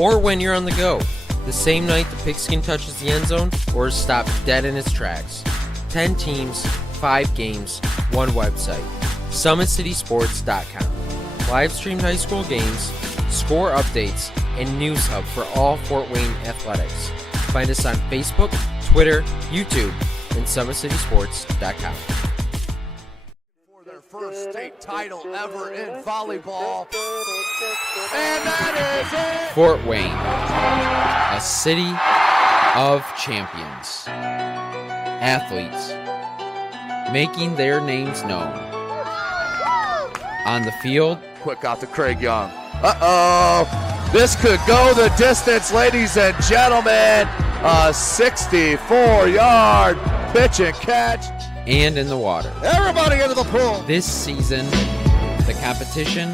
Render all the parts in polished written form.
or when you're on the go. The same night the pigskin touches the end zone or is stopped dead in its tracks. 10 teams, 5 games, 1 website. SummitCitySports.com. Live streamed high school games, score updates, and news hub for all Fort Wayne athletics. Find us on Facebook, Twitter, YouTube, and SummitCitySports.com. For their first state title ever in volleyball. And that is it! Fort Wayne, a city of champions. Athletes making their names known. On the field, Quick out to Craig Young. Uh-oh. This could go the distance, ladies and gentlemen. A 64-yard pitch and catch. and in the water. Everybody into the pool. This season, the competition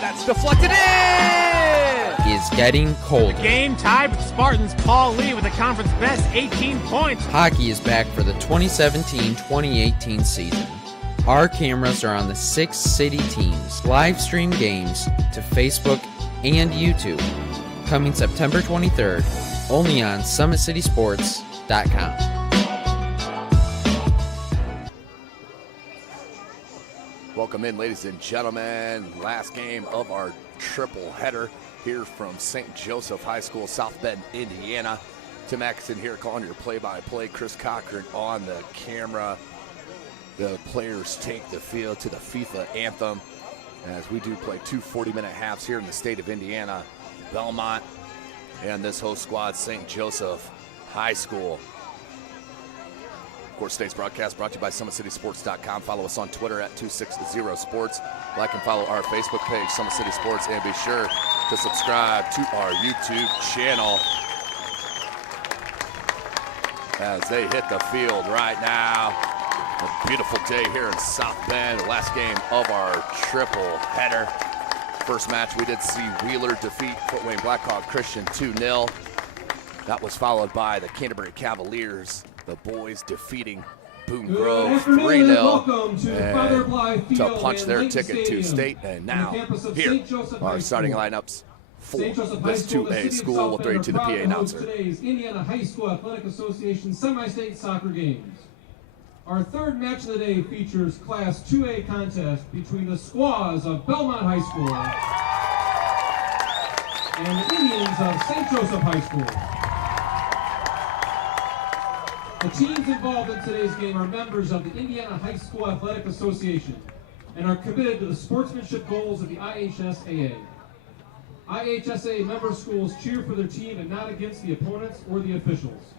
That's deflected in. is getting colder. Game tied with Spartans Paul Lee with a conference best 18 points. Hockey is back for the 2017-2018 season. Our cameras are on the 6 city teams. Live stream games to Facebook and YouTube. Coming September 23rd, only on SummitCitySports.com. Welcome in, ladies and gentlemen. Last game of our triple header here from St. Joseph High School, South Bend, Indiana. Tim Atkinson here calling your play-by-play. Chris Cochran on the camera. The players take the field to the FIFA anthem as we do play 2 40-minute halves here in the state of Indiana. Bellmont and this host squad, St. Joseph High School. Of course, today's broadcast brought to you by SummitCitySports.com. Follow us on Twitter at 260sports. Like and follow our Facebook page, Summit City Sports, and be sure to subscribe to our YouTube channel as they hit the field right now. A beautiful day here in South Bend, the last game of our triple header. First match, we did see Wheeler defeat Fort Wayne Blackhawk Christian 2-0. That was followed by the Canterbury Cavaliers, the boys defeating Boone Grove 3-0 to punch their ticket to state. And now, here are starting lineups for this 2A school. We'll throw you to the PA announcer. Today's Indiana High School Athletic Association Semistate Soccer Games. Our third match of the day features Class 2A contest between the Squaws of Bellmont High School and the Indians of St. Joseph High School. The teams involved in today's game are members of the Indiana High School Athletic Association and are committed to the sportsmanship goals of the IHSAA. IHSAA member schools cheer for their team and not against the opponents or the officials.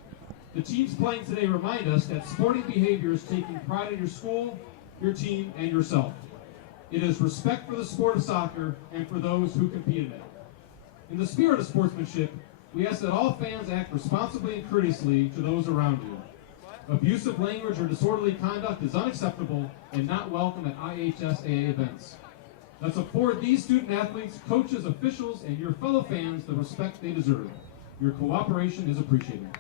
The teams playing today remind us that sporting behavior is taking pride in your school, your team, and yourself. It is respect for the sport of soccer and for those who compete in it. In the spirit of sportsmanship, we ask that all fans act responsibly and courteously to those around you. Abusive language or disorderly conduct is unacceptable and not welcome at IHSAA events. Let's afford these student athletes, coaches, officials, and your fellow fans the respect they deserve. Your cooperation is appreciated.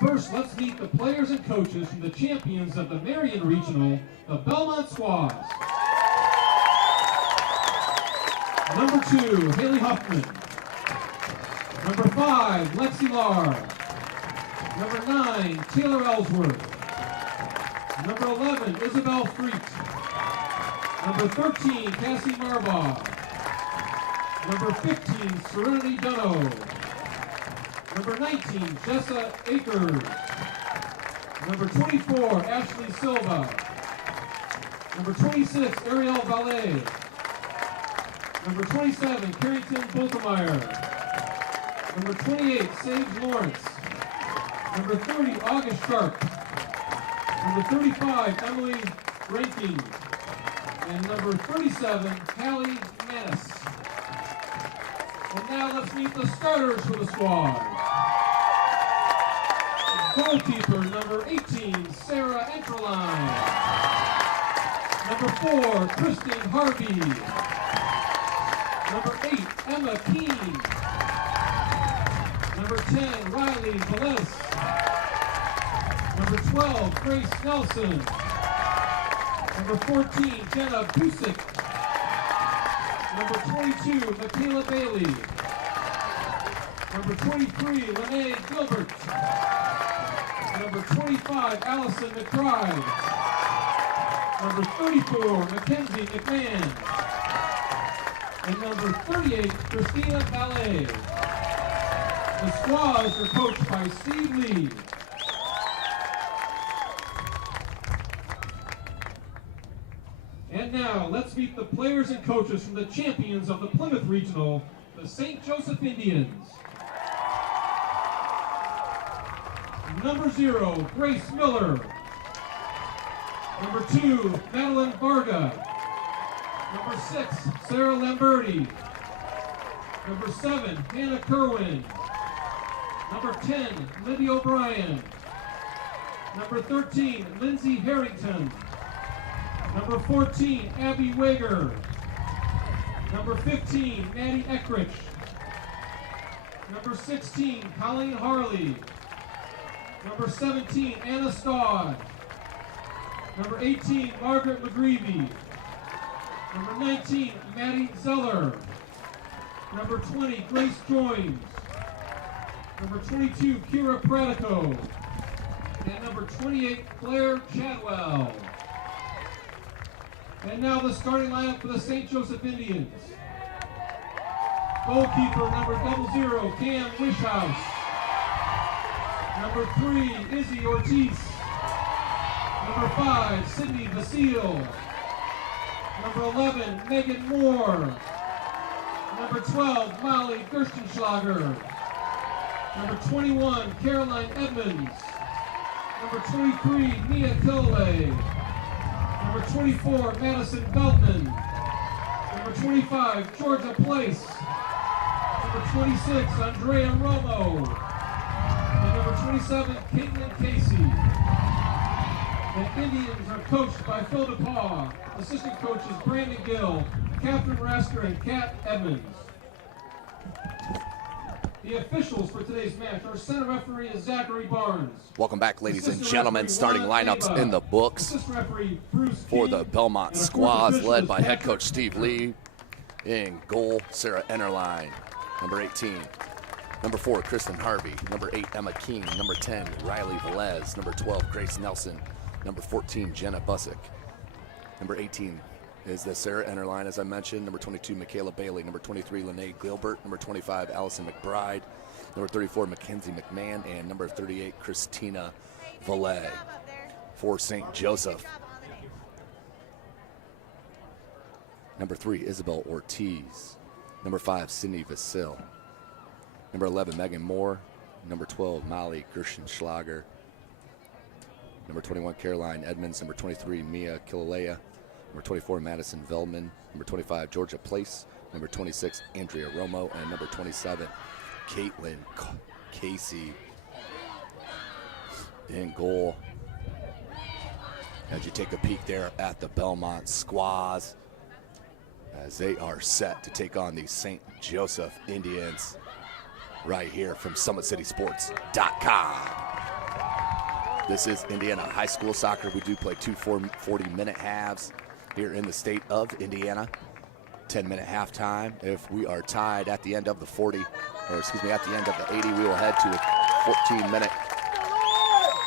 First, let's meet the players and coaches from the champions of the Marion Regional, the Bellmont Squaws. Number 2, Haley Huffman. Number 5, Lexi Lahr. Number 9, Taylor Ellsworth. Number 11, Isabel Freet. Number 13, Cassie Marbaugh. Number 15, Serenity Dunno. Number 19, Jessa Akers. Number 24, Ashley Silva. Number 26, Ariel Valet. Number 27, Carrington Bultemeyer. Number 28, Sage Lawrence. Number 30, August Sharp. Number 35, Emily Ranking. And number 37, Hallie Manis. And now let's meet the starters for the squad. Goalkeeper, number 18, Sarah Enterline. Number 4, Kristen Harvey. Number 8, Emma Keene. Number 10, Riley Velez. Number 12, Grace Nelson. Number 14, Jenna Busick. Number 22, Michaela Bailey. Number 23, Lene Gilbert. Number 25, Allison McBride. Number 34, Mackenzie McMahon. And number 38, Christina Ballet. The squads are coached by Steve Lee. And now, let's meet the players and coaches from the champions of the Plymouth Regional, the St. Joseph Indians. Number 0, Grace Miller. Number 2, Madeline Varga. Number 6, Sarah Lamberti. Number 7, Hannah Kerwin. Number 10, Libby O'Brien. Number 13, Lindsay Harrington. Number 14, Abby Wager. Number 15, Maddie Eckrich. Number 16, Colleen Harley. Number 17, Anna Staud. Number 18, Margaret McGreevy. Number 19, Maddie Zeller. Number 20, Grace Joins. Number 22, Kira Pratico. And number 28, Claire Chadwell. And now the starting lineup for the St. Joseph Indians. Goalkeeper number 00, Cam Wishhouse. Number 3, Izzy Ortiz. Number 5, Sydney Vasile. Number 11, Megan Moore. Number 12, Molly Gerstenschlager. Number 21, Caroline Edmonds. Number 23, Mia Killaway. Number 24, Madison Beltman. Number 25, Georgia Place. Number 26, Andrea Romo. And number 27, Caitlin Casey. The Indians are coached by Phil DePaul. Assistant coaches Brandon Gill, Catherine Rasker, and Kat Edmonds. The officials for today's match, our center referee is Zachary Barnes. Welcome back, ladies and gentlemen. Starting lineups in the books for the Bellmont squads, led by head coach Steve Lee. In goal, Sarah Ennerline. Number 18. Number 4, Kristen Harvey. Number 8, Emma Keene. Number 10, Riley Velez. Number 12, Grace Nelson. Number 14, Jenna Busick. Number 18 is the Sarah Ennerline, as I mentioned. Number 22, Michaela Bailey. Number 23, Lene Gilbert. Number 25, Allison McBride. Number 34, Mackenzie McMahon. And number 38, Christina Valet for St. Joseph. Number 3, Isabel Ortiz. Number 5, Sydney Vasile. Number 11, Megan Moore. Number 12, Molly Gerstenschlager. Number 21, Caroline Edmonds. Number 23, Mia Killalea. Number 24, Madison Velman. Number 25, Georgia Place. Number 26, Andrea Romo. And number 27, Caitlin Casey in goal. As you take a peek there at the Bellmont squads, as they are set to take on the St. Joseph Indians right here from SummitCitySports.com. This is Indiana high school soccer. We do play 2 40-minute halves here in the state of Indiana. 10-minute halftime. If we are tied at the end of the 40, or excuse me, at the end of the 80, we will head to a 14-minute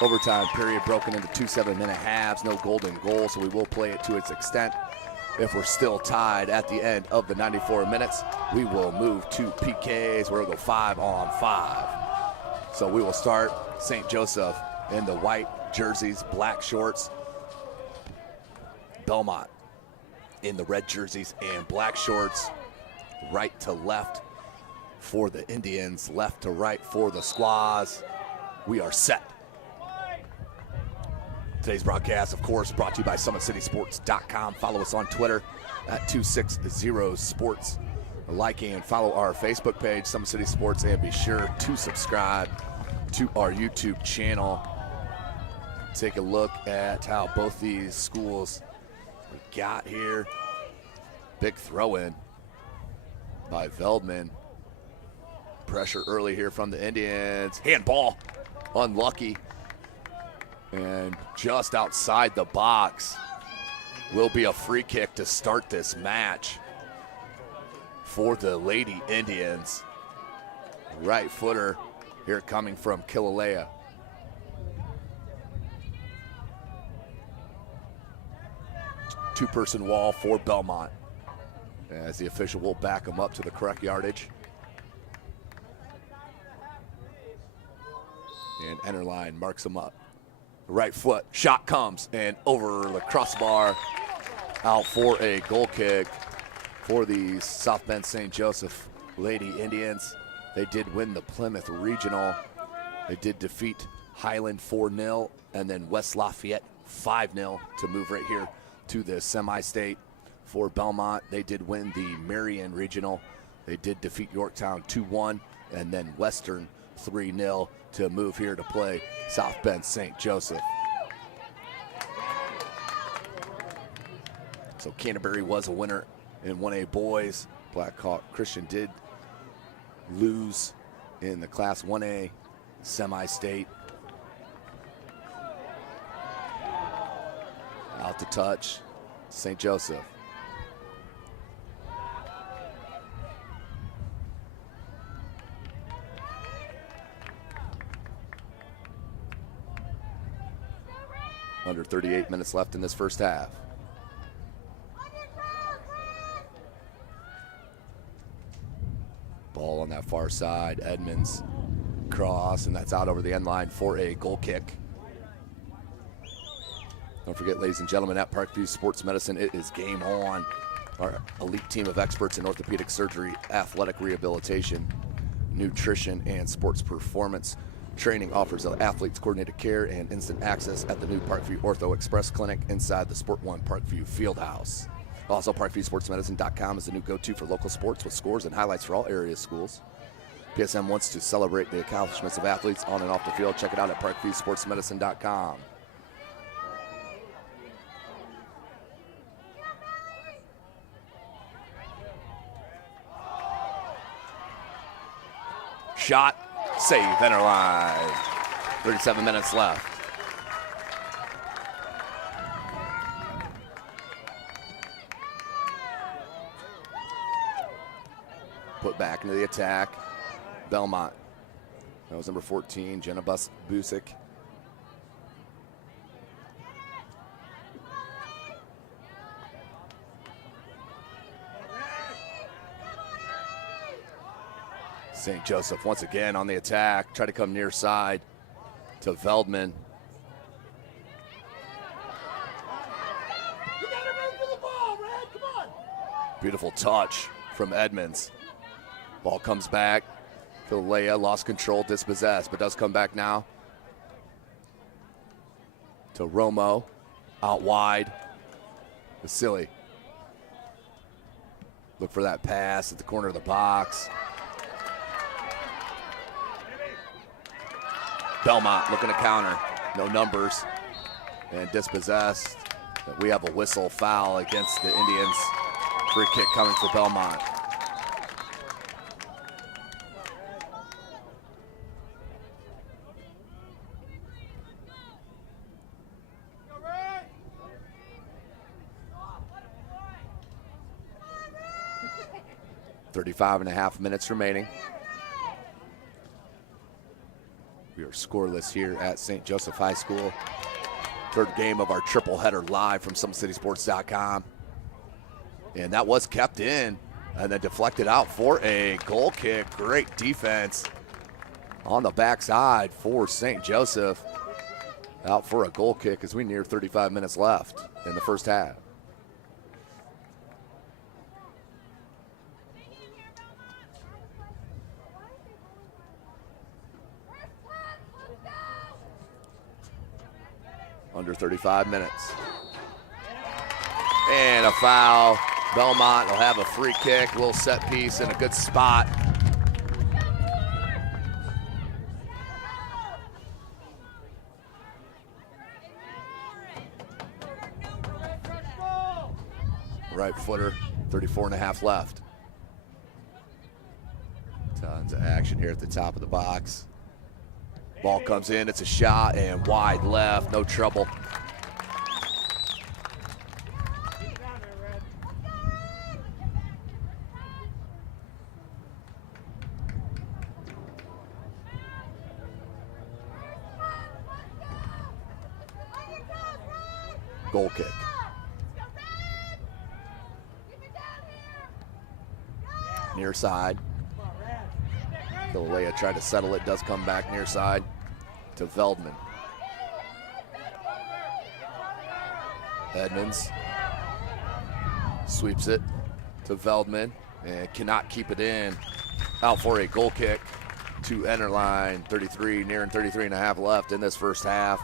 overtime period broken into 2 7-minute halves. No golden goal, so we will play it to its extent. If we're still tied at the end of the 94 minutes, we will move to PKs where we'll go 5-on-5. So we will start St. Joseph in the white jerseys, black shorts. Bellmont in the red jerseys and black shorts, right to left for the Indians, left to right for the squaws. We are set. Today's broadcast, of course, brought to you by SummitCitySports.com. Follow us on Twitter at 260sports. Like and follow our Facebook page, Summit City Sports, and be sure to subscribe to our YouTube channel. Take a look at how both these schools got here. Big throw-in by Veldman. Pressure early here from the Indians. Handball, unlucky. And just outside the box. will be a free kick to start this match for the Lady Indians. Right footer here coming from Kilauea. Two-person wall for Bellmont, as the official will back them up to the correct yardage. And Enterline marks them up. Right foot, shot comes, and over the crossbar, out for a goal kick for the South Bend St. Joseph Lady Indians. They did win the Plymouth Regional. They did defeat Highland 4-0, and then West Lafayette 5-0 to move right here to the semi-state. For Bellmont, they did win the Marion Regional. They did defeat Yorktown 2-1, and then Western 3-0 to move here to play South Bend St. Joseph. So Canterbury was a winner in 1A boys. Black Hawk Christian did lose in the Class 1A semi-state. Out to touch, St. Joseph. Under 38 minutes left in this first half. Ball on that far side, Edmonds cross, and that's out over the end line for a goal kick. Don't forget, ladies and gentlemen, at Parkview Sports Medicine, it is game on. Our elite team of experts in orthopedic surgery, athletic rehabilitation, nutrition, and sports performance training offers athletes coordinated care and instant access at the new Parkview Ortho Express Clinic inside the Sport One Parkview Fieldhouse. Also, ParkviewSportsMedicine.com is the new go-to for local sports with scores and highlights for all area schools. PSM wants to celebrate the accomplishments of athletes on and off the field. Check it out at ParkviewSportsMedicine.com. Shot, save, Enterline. 37 minutes left. Put back into the attack. Bellmont. That was number 14, Jenna Busick. St. Joseph once again on the attack. Try to come near side to Veldman. Beautiful touch from Edmonds. Ball comes back. Kilauea lost control, dispossessed, but does come back now to Romo. Out wide. Vasily. Look for that pass at the corner of the box. Bellmont looking to counter. No numbers. And dispossessed. We have a whistle foul against the Indians. Free kick coming for Bellmont. .5 minutes remaining. We are scoreless here at St. Joseph High School. Third game of our triple header live from SummitCitySports.com. And that was kept in and then deflected out for a goal kick. Great defense on the backside for St. Joseph. Out for a goal kick as we near 35 minutes left in the first half. Under 35 minutes. And a foul. Bellmont will have a free kick, a little set piece in a good spot. Right footer, 34.5 left. Tons of action here at the top of the box. Ball comes in, it's a shot, and wide left, no trouble. Goal kick. Near side. Killalea tried to settle it, does come back near side to Veldman. Edmonds sweeps it to Veldman and cannot keep it in. Out for a goal kick to Enderline. 33, nearing 33 and a half left in this first half.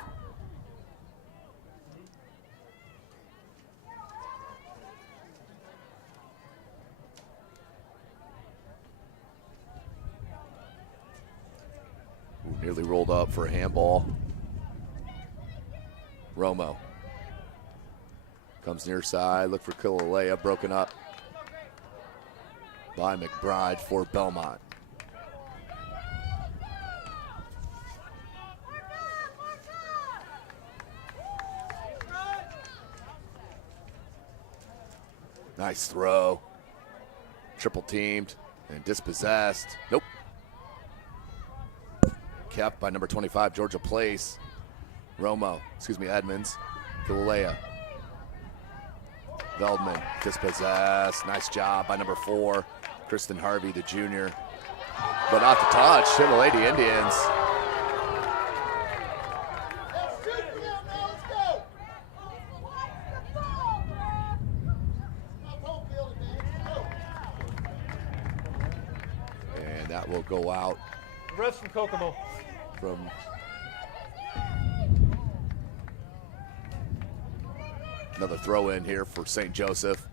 Ooh, nearly rolled up for a handball. Romo comes near side, look for Killalea, broken up by McBride for Bellmont. Nice throw. Triple teamed and dispossessed. Nope. Kept by number 25, Georgia Place. Edmonds. Killalea. Veldman dispossessed. Nice job by number 4, Kristen Harvey, the junior. But not the touch. The Lady Indians. And that will go out. Refs from Kokomo. From another throw in here for St. Joseph.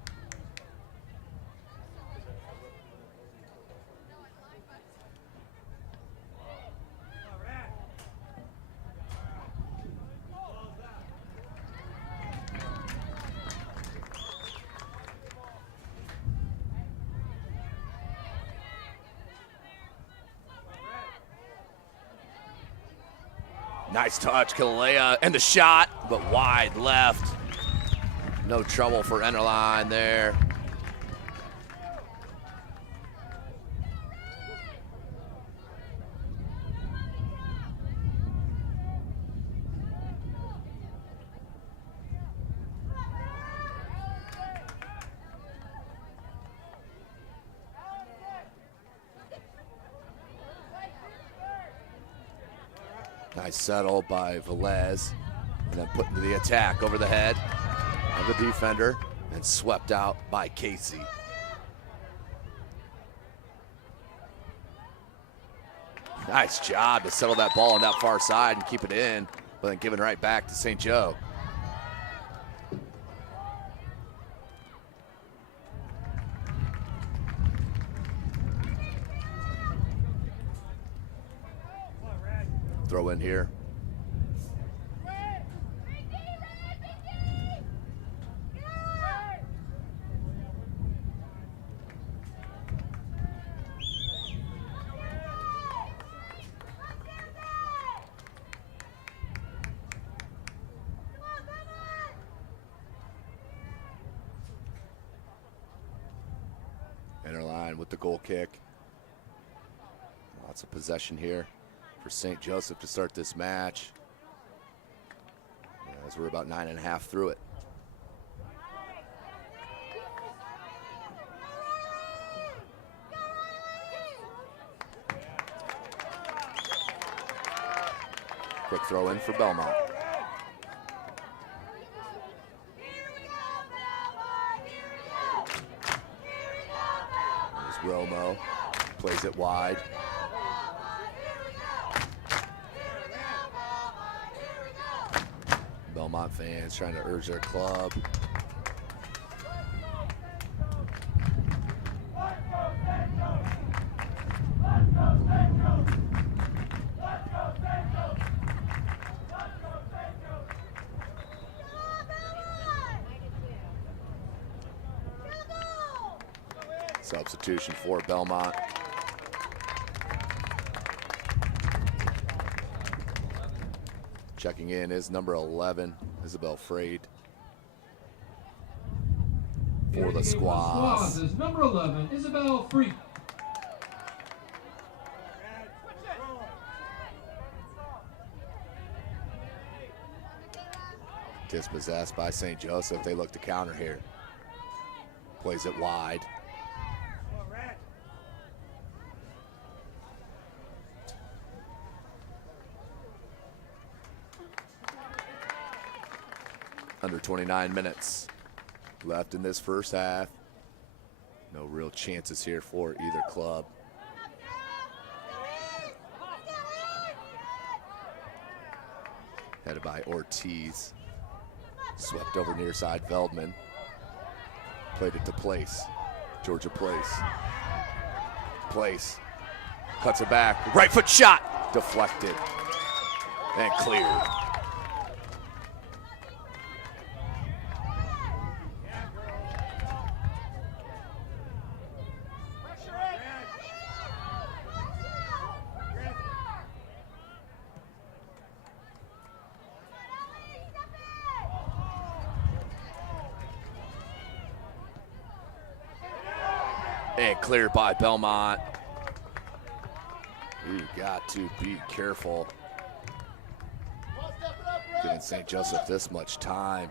Nice touch, Killalea, and the shot, but wide left. No trouble for Enderline there. Nice settle by Velez, and then put into the attack over the head of the defender and swept out by Casey. Nice job to settle that ball on that far side and keep it in, but then give it right back to St. Joe. Throw in here. Enderline with the goal kick. Lots of possession here for St. Joseph to start this match, as we're about 9.5 through it. Quick throw in for Bellmont. There's Romo, plays it wide. Bellmont fans trying to urge their club. Substitution for Bellmont. Checking in is number 11, Isabel Freyd. For the Squaws is number 11, Isabel Freyd. Dispossessed by St. Joseph. They look to counter here. Plays it wide. Under 29 minutes left in this first half. No real chances here for either club. Headed by Ortiz. Swept over near side, Veldman. Played it to Place. Georgia Place. Place. Cuts it back. Right foot shot. Deflected. And cleared. And cleared by Bellmont. You got to be careful. Giving St. Joseph this much time.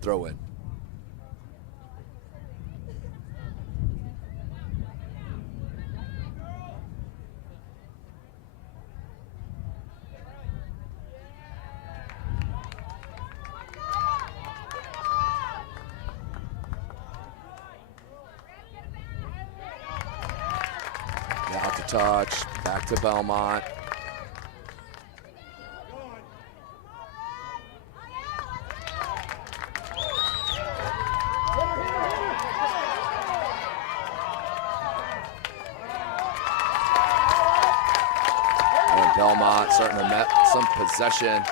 Throw in. Out to touch, back to Bellmont. And Bellmont starting to met some possession.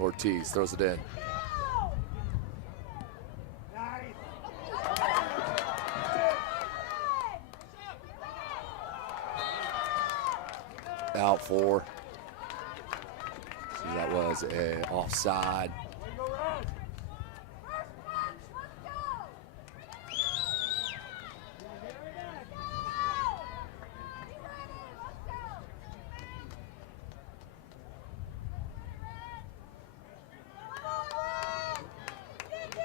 Ortiz throws it in. Out for. See, that was a offside.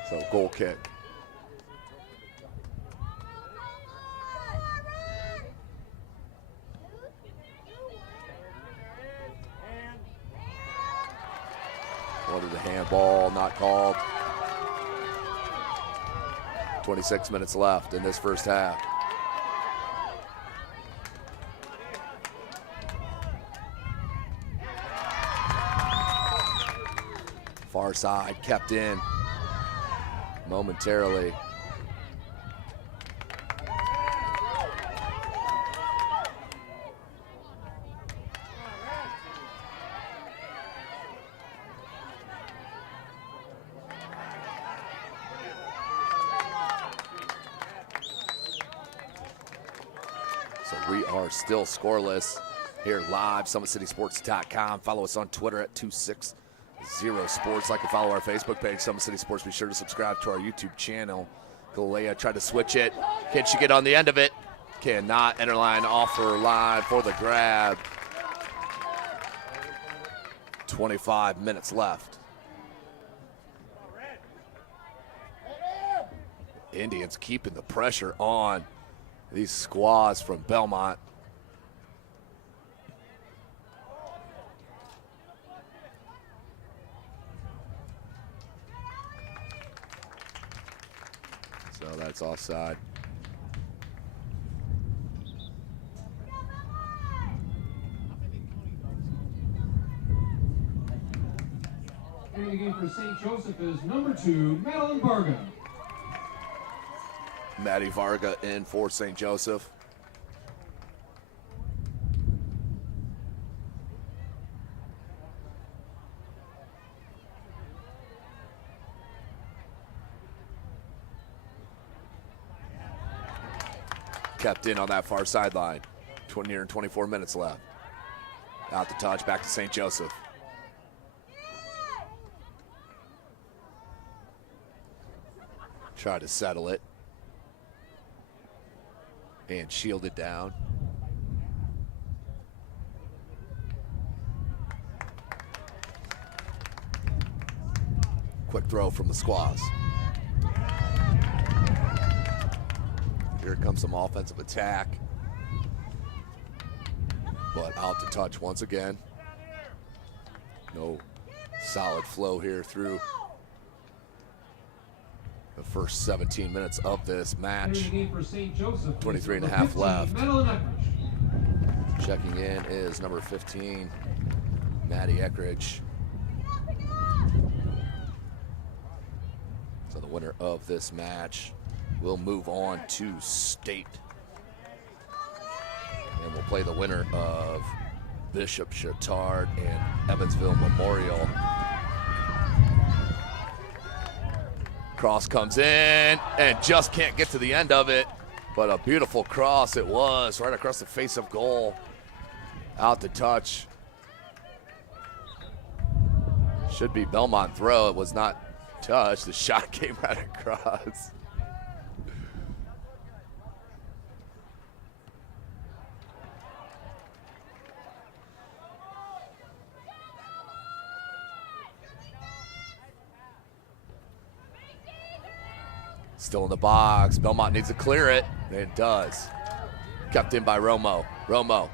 So goal kick. Wanted the handball, not called. 26 minutes left in this first half. Far side kept in momentarily. So we are still scoreless here live, SummitCitySports.com. Follow us on Twitter at 260 Sports. Like and follow our Facebook page, Summit City Sports. Be sure to subscribe to our YouTube channel. Galea tried to switch it. Can she get on the end of it? Cannot. Enterline offer line for the grab. 25 minutes left. Indians keeping the pressure on these squads from Bellmont. So that's offside. Entering the game for St. Joseph is number 2, Madeline Varga. Maddie Varga in for St. Joseph. kept in on that far sideline. 24 minutes left. Out the touch, back to St. Joseph. Try to settle it. And shielded down. Quick throw from the Squaws. Here comes some offensive attack. But out to touch once again. No solid flow here through the first 17 minutes of this match. 23 and a half left. Checking in is number 15, Maddie Eckridge. So the winner of this match will move on to state. And we'll play the winner of Bishop Chatard and Evansville Memorial. Cross comes in and just can't get to the end of it, but a beautiful cross it was, right across the face of goal. Out to touch. Should be Bellmont throw. It was not touched. The shot came right across. Still in the box. Bellmont needs to clear it. And it does. Kept in by Romo. Romo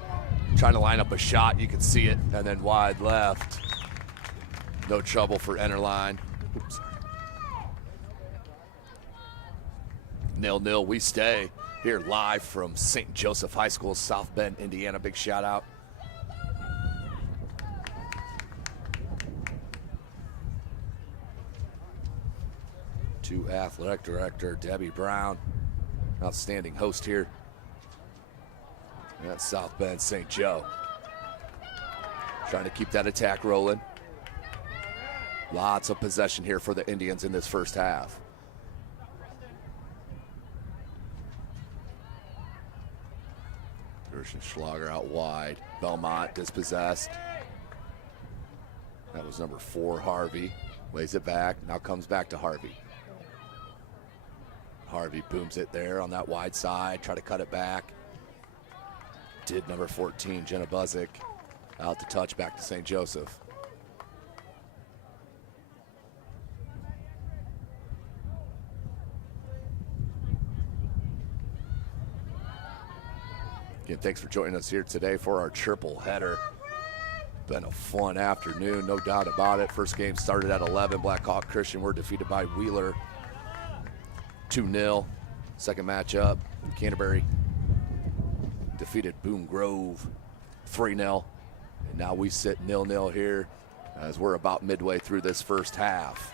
trying to line up a shot. You can see it. And then wide left. No trouble for Enterline. Oops. 0-0. We stay here live from St. Joseph High School, South Bend, Indiana. Big shout out. To athletic director Debbie Brown, outstanding host here at South Bend St. Joe. Trying to keep that attack rolling. Lots of possession here for the Indians in this first half. Schlager out wide. Bellmont dispossessed. That was number 4, Harvey. Lays it back, now comes back to Harvey. Harvey booms it there on that wide side, try to cut it back. Did number 14, Jenna Buzik. Out to touch, back to St. Joseph. Again, thanks for joining us here today for our triple header. Been a fun afternoon, no doubt about it. First game started at 11. Black Hawk Christian were defeated by Wheeler 2-0. Second matchup, Canterbury defeated Boone Grove 3-0. And now we sit 0-0 here as we're about midway through this first half.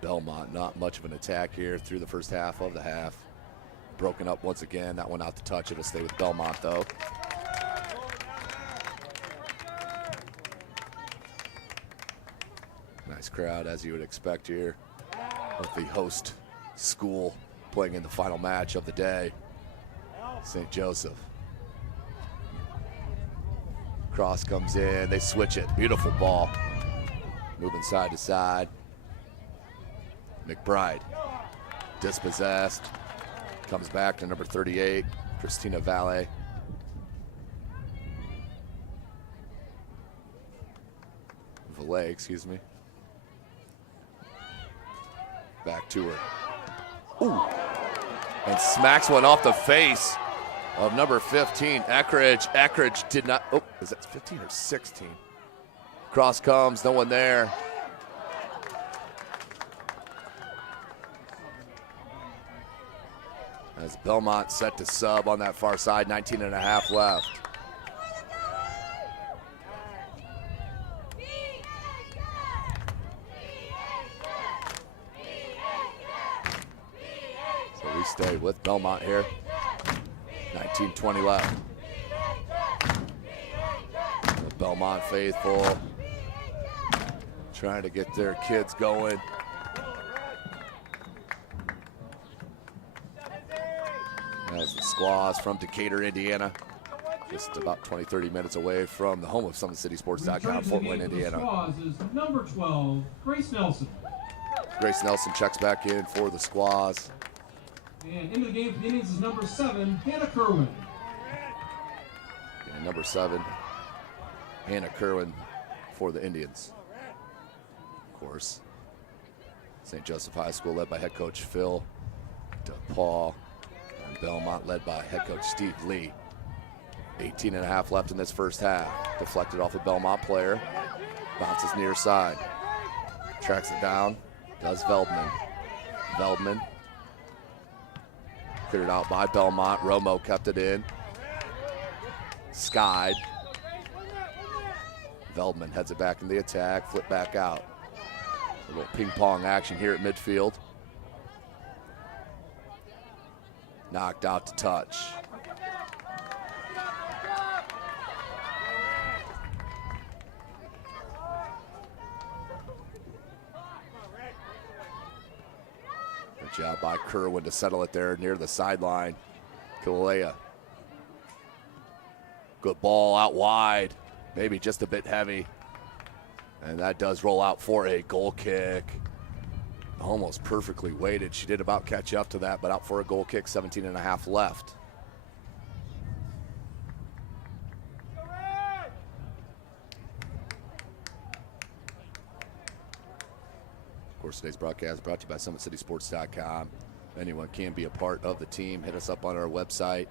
Bellmont, not much of an attack here through the first half of the half. Broken up once again. That one out to touch. It'll stay with Bellmont though. Nice crowd as you would expect here with the host school playing in the final match of the day. St. Joseph. Cross comes in, they switch it. Beautiful ball. Moving side to side. McBride dispossessed. Comes back to number 38, Christina Valle. Valle, excuse me. Back to her. Ooh. And smacks one off the face of number 15, Eckridge. Eckridge did not, oh, is that 15 or 16? Cross comes, no one there. As Bellmont set to sub on that far side, 19 and a half left. So we stay with Bellmont here. 19-20 left. The Bellmont faithful trying to get their kids going. As the Squaws from Decatur, Indiana, just about 20-30 minutes away from the home of SummitCitySports.com, Fort Wayne, Indiana. The Squaws is number 12, Grace Nelson. Grace Nelson checks back in for the Squaws. And into the game for the Indians is number 7, Hannah Kerwin. And number 7, Hannah Kerwin for the Indians. Of course, St. Joseph High School led by head coach Phil DePaul. And Bellmont led by head coach Steve Lee. 18.5 left in this first half. Deflected off a Bellmont player. Bounces near side. Tracks it down. Does Veldman. Veldman. Cleared out by Bellmont. Romo kept it in. Skied. Veldman heads it back in the attack. Flip back out. A little ping pong action here at midfield. Knocked out to touch. Good job by Kerwin to settle it there near the sideline. Kilolea. Good ball out wide. Maybe just a bit heavy. And that does roll out for a goal kick. Almost perfectly weighted. She did about catch up to that, but out for a goal kick, 17.5 left. Of course, today's broadcast is brought to you by SummitCitySports.com. Anyone can be a part of the team. Hit us up on our website.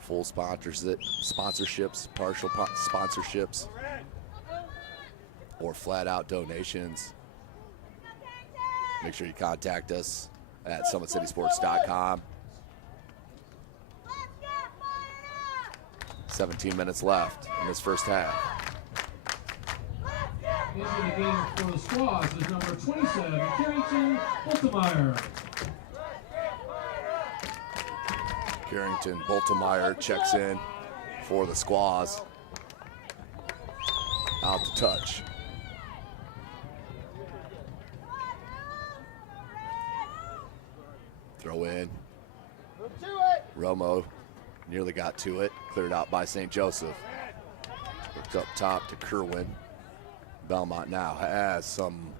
Full sponsorships, partial sponsorships, or flat out donations. Make sure you contact us at SummitCitySports.com. 17 minutes left in this first half. Into the game for the Squaws is number 27, Carrington Boltemeyer. Carrington Boltemeyer checks in for the Squaws. Out to touch. Throw in. Romo nearly got to it. Cleared out by St. Joseph. Looked up top to Kerwin. Bellmont now has some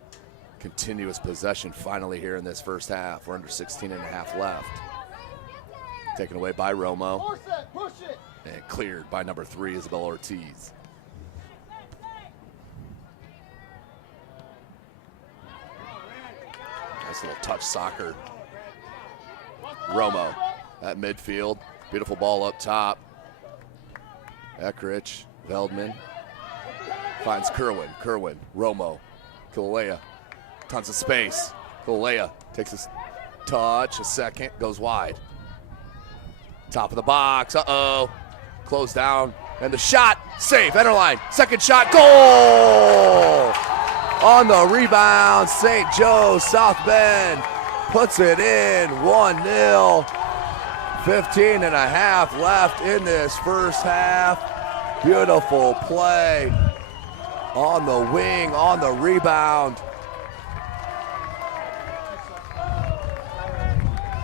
continuous possession finally here in this first half. We're under 16.5 left. Taken away by Romo. And cleared by number 3, Isabel Ortiz. Nice little touch soccer. Romo at midfield. Beautiful ball up top. Eckrich, Veldman. Finds Kerwin. Kerwin, Romo, Kilolea. Tons of space. Kilolea takes his touch, a second, goes wide. Top of the box, uh-oh. Closed down, and the shot, save, Enterline. Second shot, goal! On the rebound, St. Joe, South Bend puts it in, 1-0. 15.5 left in this first half. Beautiful play on the wing, on the rebound.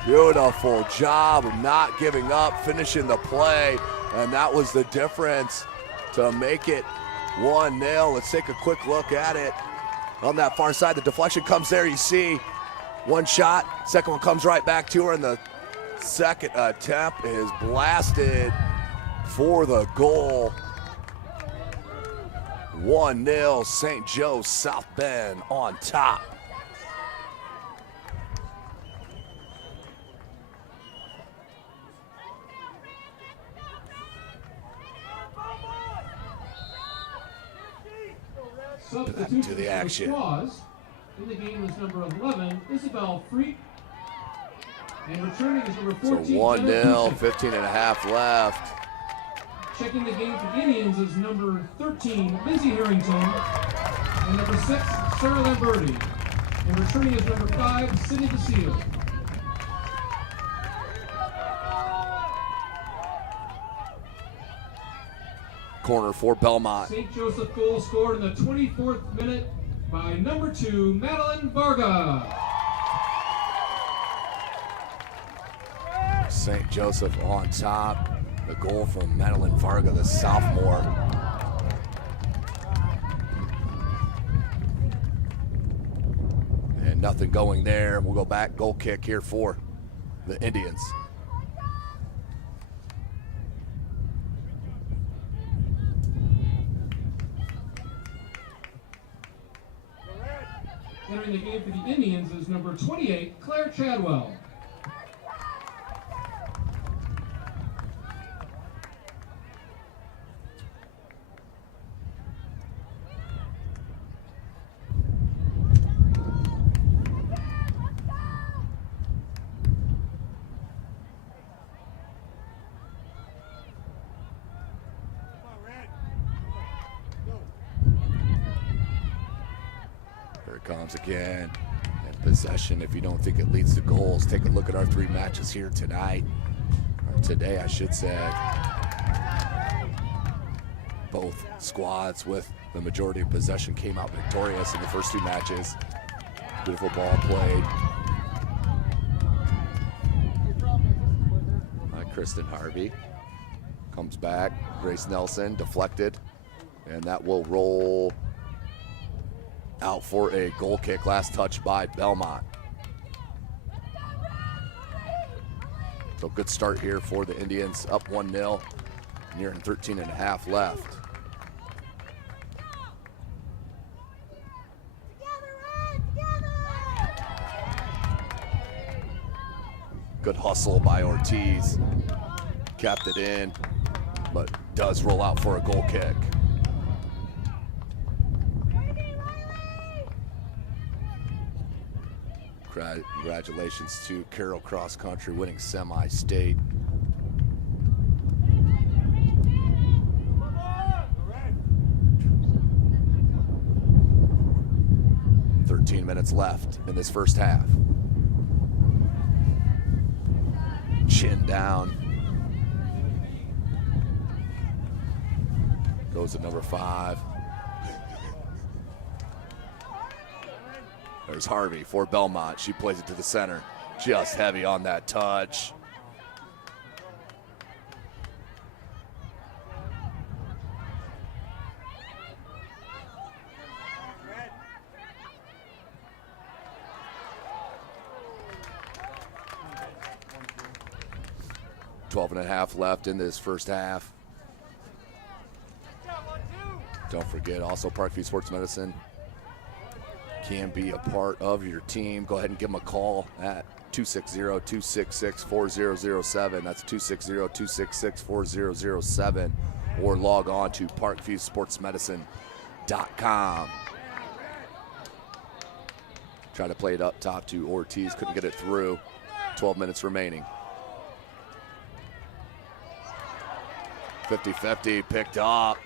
Beautiful job of not giving up, finishing the play, and that was the difference to make it 1-0. Let's take a quick look at it. On that far side, the deflection comes there, you see. One shot, second one comes right back to her, and the second attempt is blasted for the goal. 1-0, St. Joe, South Bend on top. Substitution to the action. In the game is number 11, Isabel Freak. And returning is number 14. So 1-0, 15.5 left. Checking the game for the Indians is number 13, Lindsay Harrington. And number 6, Sarah Lamberti. And returning is number 5, Sydney DeSeo. corner for Bellmont. St. Joseph goal scored in the 24th minute by number 2, Madeline Varga. St. Joseph on top. The goal from Madeline Varga, the sophomore. And nothing going there. We'll go back, goal kick here for the Indians. Entering the game for the Indians is number 28, Claire Chadwell. Comes again, and possession. If you don't think it leads to goals, take a look at our 3 matches here tonight, or today I should say. Both squads with the majority of possession came out victorious in the first 2 matches. Beautiful ball played by Kristen Harvey. Comes back, Grace Nelson deflected, and that will roll out for a goal kick. Last touch by Bellmont. So good start here for the Indians, up 1-0, nearing 13 and a half left. Good hustle by Ortiz. Kept it in, but does roll out for a goal kick. Congratulations to Carroll Cross Country winning Semistate. Minutes left in this first half. Chin down. Goes to number 5. There's Harvey for Bellmont. She plays it to the center. Just heavy on that touch. Twelve and a half left in this first half. Don't forget, also Parkview Sports Medicine can be a part of your team. Go ahead and give them a call at 260-266-4007. That's 260-266-4007. Or log on to parkviewsportsmedicine.com. Try to play it up top to Ortiz. Couldn't get it through. 12 minutes remaining. 50-50 picked up.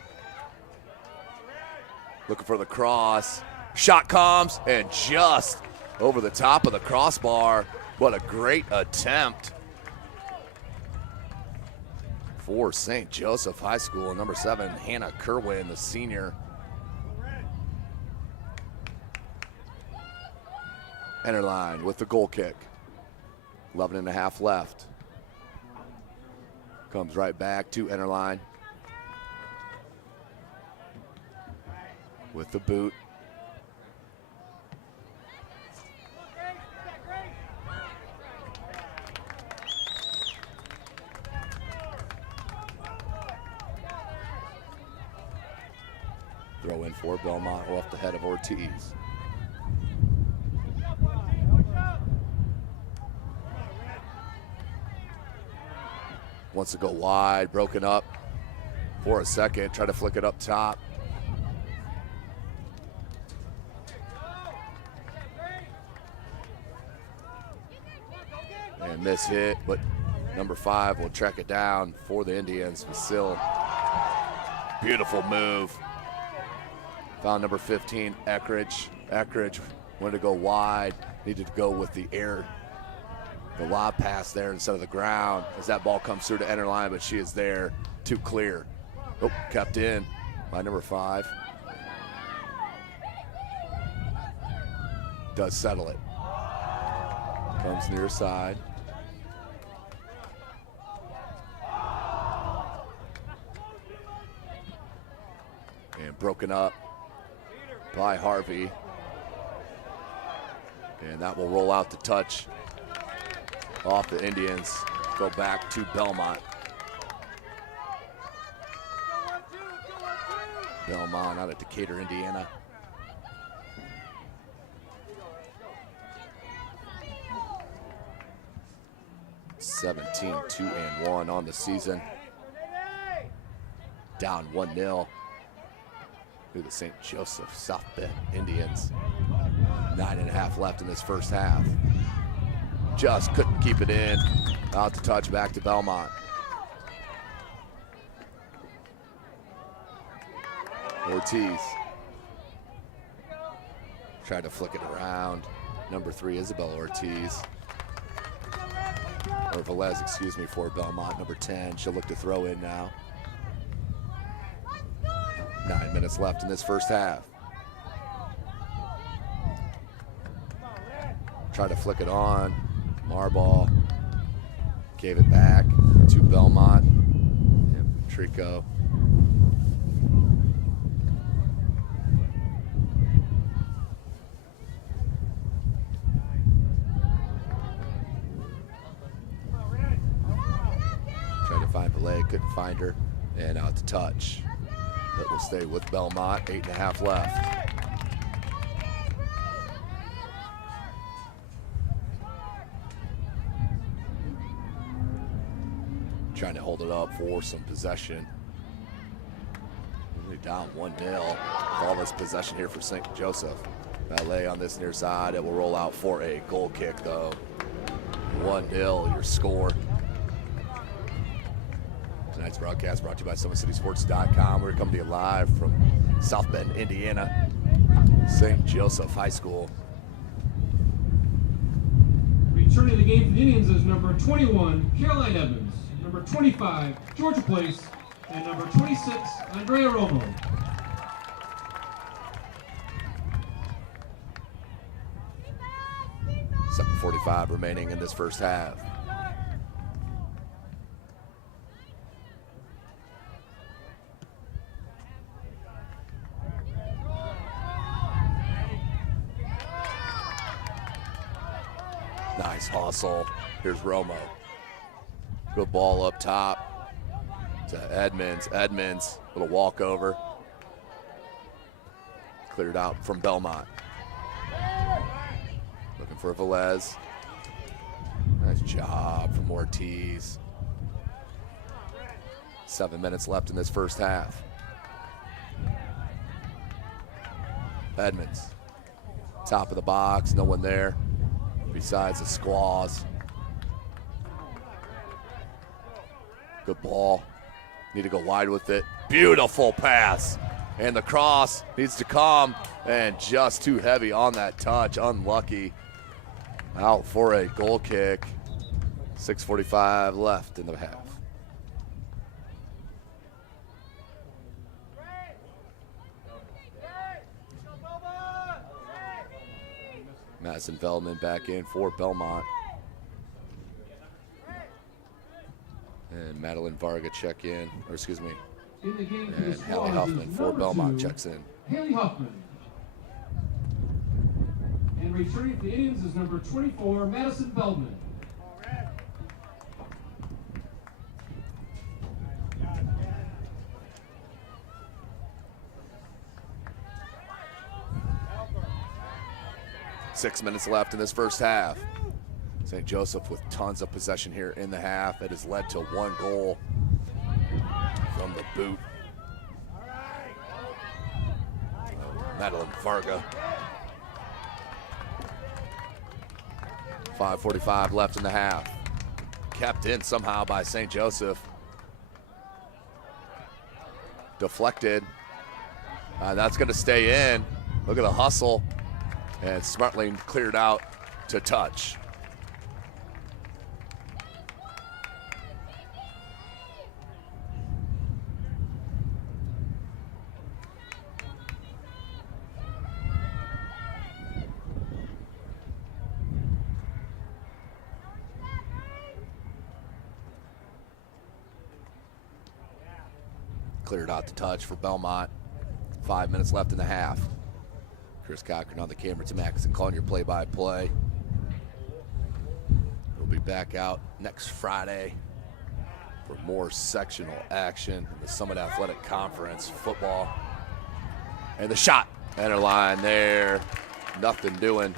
Looking for the cross. Shot comes and just over the top of the crossbar. What a great attempt for St. Joseph High School. Number 7, Hannah Kerwin, the senior. Enterline with the goal kick. 11 and a half left. Comes right back to Enterline with the boot. Throw in for Bellmont off the head of Ortiz. Wants to go wide, broken up for a second. Try to flick it up top. And miss hit, but number 5 will track it down for the Indians. Vassil, beautiful move. Found number 15, Eckridge. Eckridge wanted to go wide, needed to go with the air. The lob pass there instead of the ground as that ball comes through to Enterline, but she is there to clear. Oh, kept in by number 5. Does settle it. Comes near side. And broken up by Harvey. And that will roll out the touch off the Indians. Go back to Bellmont. Bellmont out of Decatur, Indiana. (17, 2-1) on the season. Down 1-0 to the St. Joseph South Bend Indians. 9.5 left in this first half. Just couldn't keep it in. Out to touch, back to Bellmont. Ortiz tried to flick it around. Number 3, Isabel Ortiz. Or Velez, excuse me, for Bellmont. Number 10, she'll look to throw in now. 9 minutes left in this first half. Try to flick it on. Marball gave it back to Bellmont. And Trico. Tried to find Belay, couldn't find her. And out to touch. But will stay with Bellmont. 8.5 left. Trying to hold it up for some possession. Only down 1-0. All this possession here for St. Joseph. Ballet on this near side. It will roll out for a goal kick, though. 1-0, your score. Tonight's broadcast brought to you by SummitCitySports.com. We're coming to you live from South Bend, Indiana. St. Joseph High School. Returning the game for the Indians is number 21, Caroline Evans. Number 25, Georgia Place, and number 26, Andrea Romo. .45 remaining in this first half. Nice hustle. Here's Romo. Good ball up top to Edmonds. Edmonds, little walkover. Cleared out from Bellmont. Looking for Velez. Nice job from Ortiz. 7 minutes left in this first half. Edmonds, top of the box, no one there besides the Squaws. Good ball. Need to go wide with it. Beautiful pass. And the cross needs to come. And just too heavy on that touch. Unlucky. Out for a goal kick. 6:45 left in the half. Madison Veldman back in for Bellmont. And Madeline Varga check in, or excuse me, In the game for and the Hallie Squaws Huffman is for number Bellmont 2, checks in. Haley Huffman. And returning for the Indians is number 24, Madison Feldman. Six minutes left in this first half. St. Joseph with tons of possession here in the half. It has led to one goal from the boot. Madeline Varga. 5:45 left in the half. Kept in somehow by St. Joseph. Deflected. That's going to stay in. Look at the hustle. And smartly cleared out to touch. Cleared out the touch for Bellmont. 5 minutes left in the half. Chris Cochran on the camera. Tim Atkinson calling your play-by-play. We'll be back out next Friday for more sectional action in the Summit Athletic Conference football. And the shot. Center line there. Nothing doing.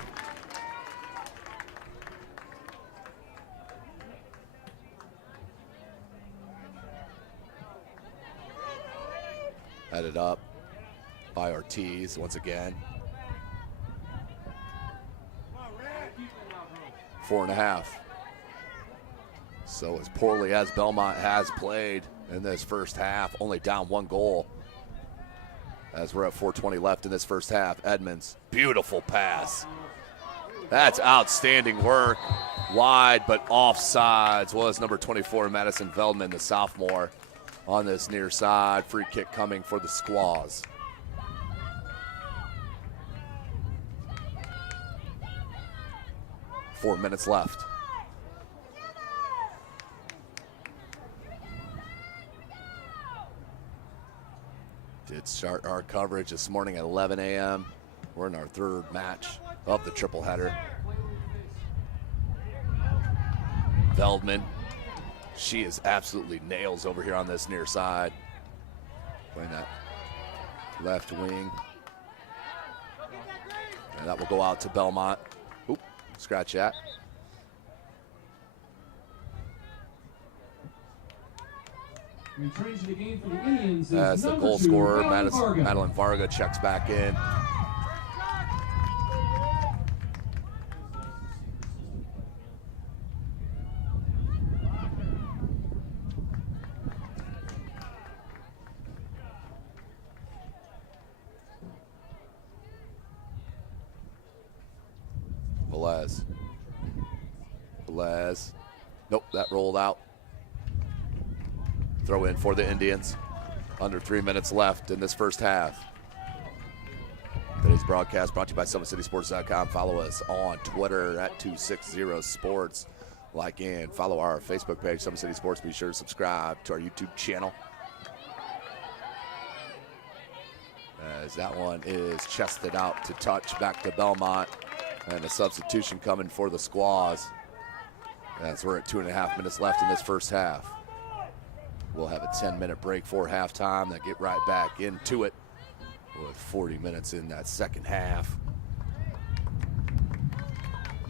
Headed up by Ortiz once again. 4.5. So as poorly as Bellmont has played in this first half, only down 1 goal. As we're at 4:20 left in this first half. Edmonds, beautiful pass. That's outstanding work. Wide, but offsides was number 24, Madison Veldman, the sophomore, on this near side. Free kick coming for the Squaws. Four minutes left. Did start our coverage this morning at 11 a.m. We're in our third match of the triple header. Veldman, she is absolutely nails over here on this near side. Playing that left wing. And that will go out to Bellmont. Oop, scratch that. Returning to the game for the Indians as is the number goal 2, scorer, Madeline Madeline Varga checks back in. Velez. Nope, that rolled out. Throw in for the Indians. Under 3 minutes left in this first half. Today's broadcast brought to you by SummitCitySports.com. Follow us on Twitter at 260sports. Like and follow our Facebook page, Summit City Sports. Be sure to subscribe to our YouTube channel. As that one is chested out to touch back to Bellmont. And a substitution coming for the Squaws. As we're at 2.5 minutes left in this first half. We'll have a 10-minute break for halftime, then get right back into it with 40 minutes in that second half.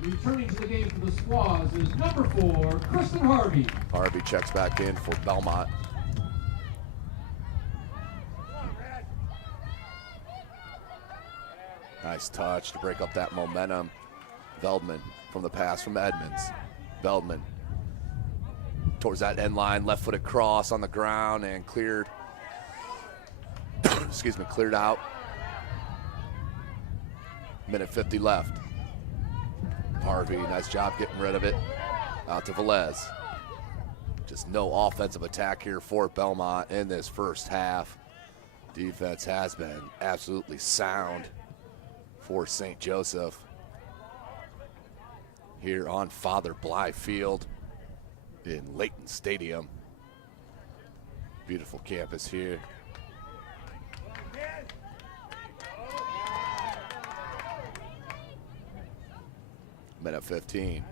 Returning to the game for the Squaws is number 4, Kristen Harvey. Harvey checks back in for Bellmont. Nice touch to break up that momentum. Veldman from the pass from Edmonds. Veldman towards that end line, left-footed cross on the ground and cleared. Excuse me, cleared out. Minute 50 left. Harvey, nice job getting rid of it. Out to Velez. Just no offensive attack here for Bellmont in this first half. Defense has been absolutely sound for St. Joseph here on Father Bly Field in Layton Stadium. Beautiful campus here. Minute 15.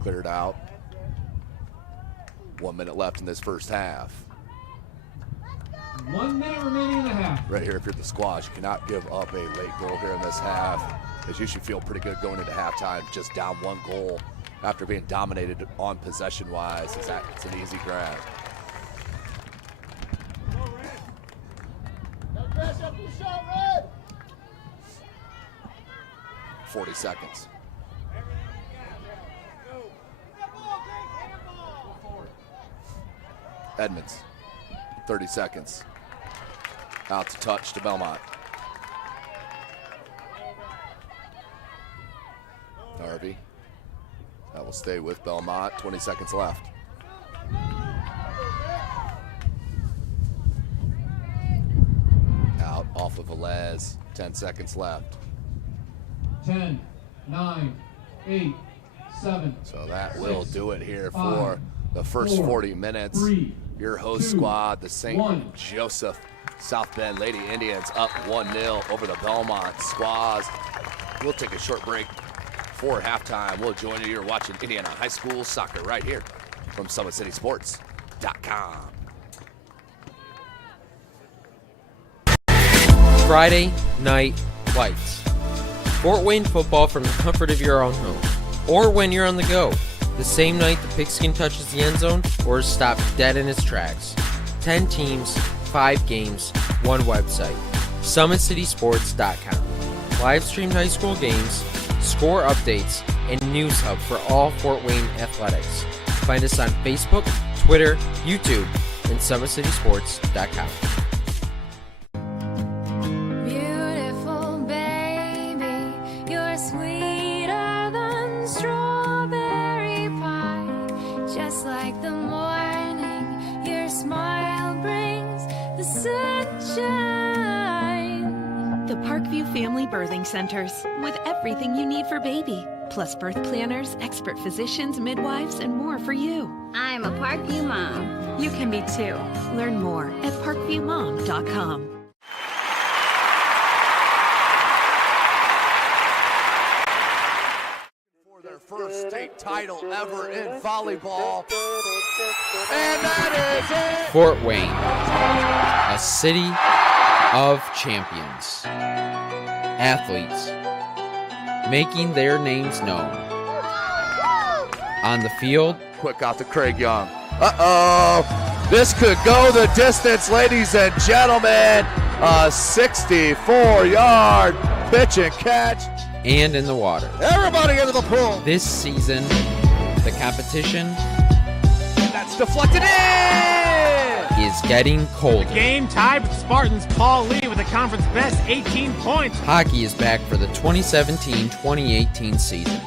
Cleared out. 1 minute left in this first half. 1 minute remaining in the half. Right here, if you're the Squaws, you cannot give up a late goal here in this half, as you should feel pretty good going into halftime, just down 1 goal after being dominated on possession-wise. It's an easy grab. Up the shot, Red. 40 seconds. Edmonds, 30 seconds. Out to touch to Bellmont. Harvey. That will stay with Bellmont. 20 seconds left. Out off of Velez. 10 seconds left. 10, 9, 8, 7. So that will do it here for the first 40 minutes. Your host squad, the St. Joseph South Bend Lady Indians, up 1-0 over the Bellmont Squaws. We'll take a short break for halftime. We'll join you. You're watching Indiana High School soccer right here from SummitCitySports.com. Friday Night Lights. Fort Wayne football from the comfort of your own home, or when you're on the go. The same night the pigskin touches the end zone or is stopped dead in its tracks. 10 teams, 5 games, 1 website. SummitCitySports.com. Live streamed high school games, score updates, and news hub for all Fort Wayne athletics. Find us on Facebook, Twitter, YouTube, and SummitCitySports.com. Beautiful baby, you're sweeter than strawberry pie. Just like the morning, your smile brings the sunshine. The Parkview Family Birthing Centers, with everything you need for baby, plus birth planners, expert physicians, midwives, and more for you. I'm a Parkview mom. You can be too. Learn more at parkviewmom.com. For their first state title ever in volleyball. And that is it! Fort Wayne, a city of champions. Athletes making their names known. On the field, Quick out to Craig Young. Uh-oh. This could go the distance, ladies and gentlemen. A 64-yard pitch and catch. and in the water. Everybody into the pool. This season, the competition That's deflected in. is getting colder. Game tied with Spartans. Paul Lee with the conference best 18 points. Hockey is back for the 2017-2018 season.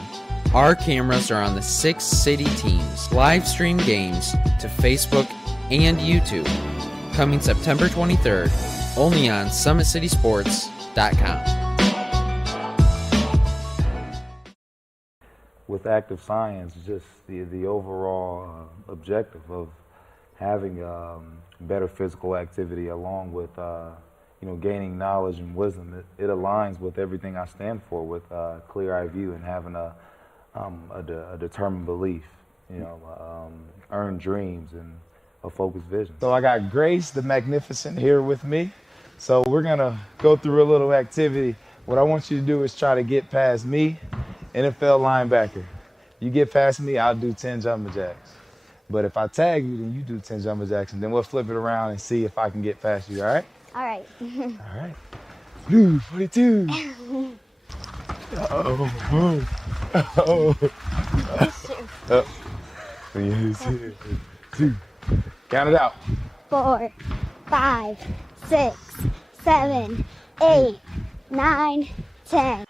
Our cameras are on the 6 city teams. Live stream games to Facebook and YouTube. Coming September 23rd, only on SummitCitySports.com. With active science, just the overall objective of having better physical activity along with gaining knowledge and wisdom, it aligns with everything I stand for, with clear-eye view and having a determined belief, earned dreams and a focused vision. So I got Grace the Magnificent here with me. So we're gonna go through a little activity. What I want you to do is try to get past me, NFL linebacker. You get past me, I'll do 10 jumping jacks. But if I tag you, then you do 10 jumping jacks, and then we'll flip it around and see if I can get past you, all right? All right. All right. Blue 42. Uh-oh. Uh-oh. Oh. 2. Count it out. 4, 5, 6, 7, 8, 9, 10.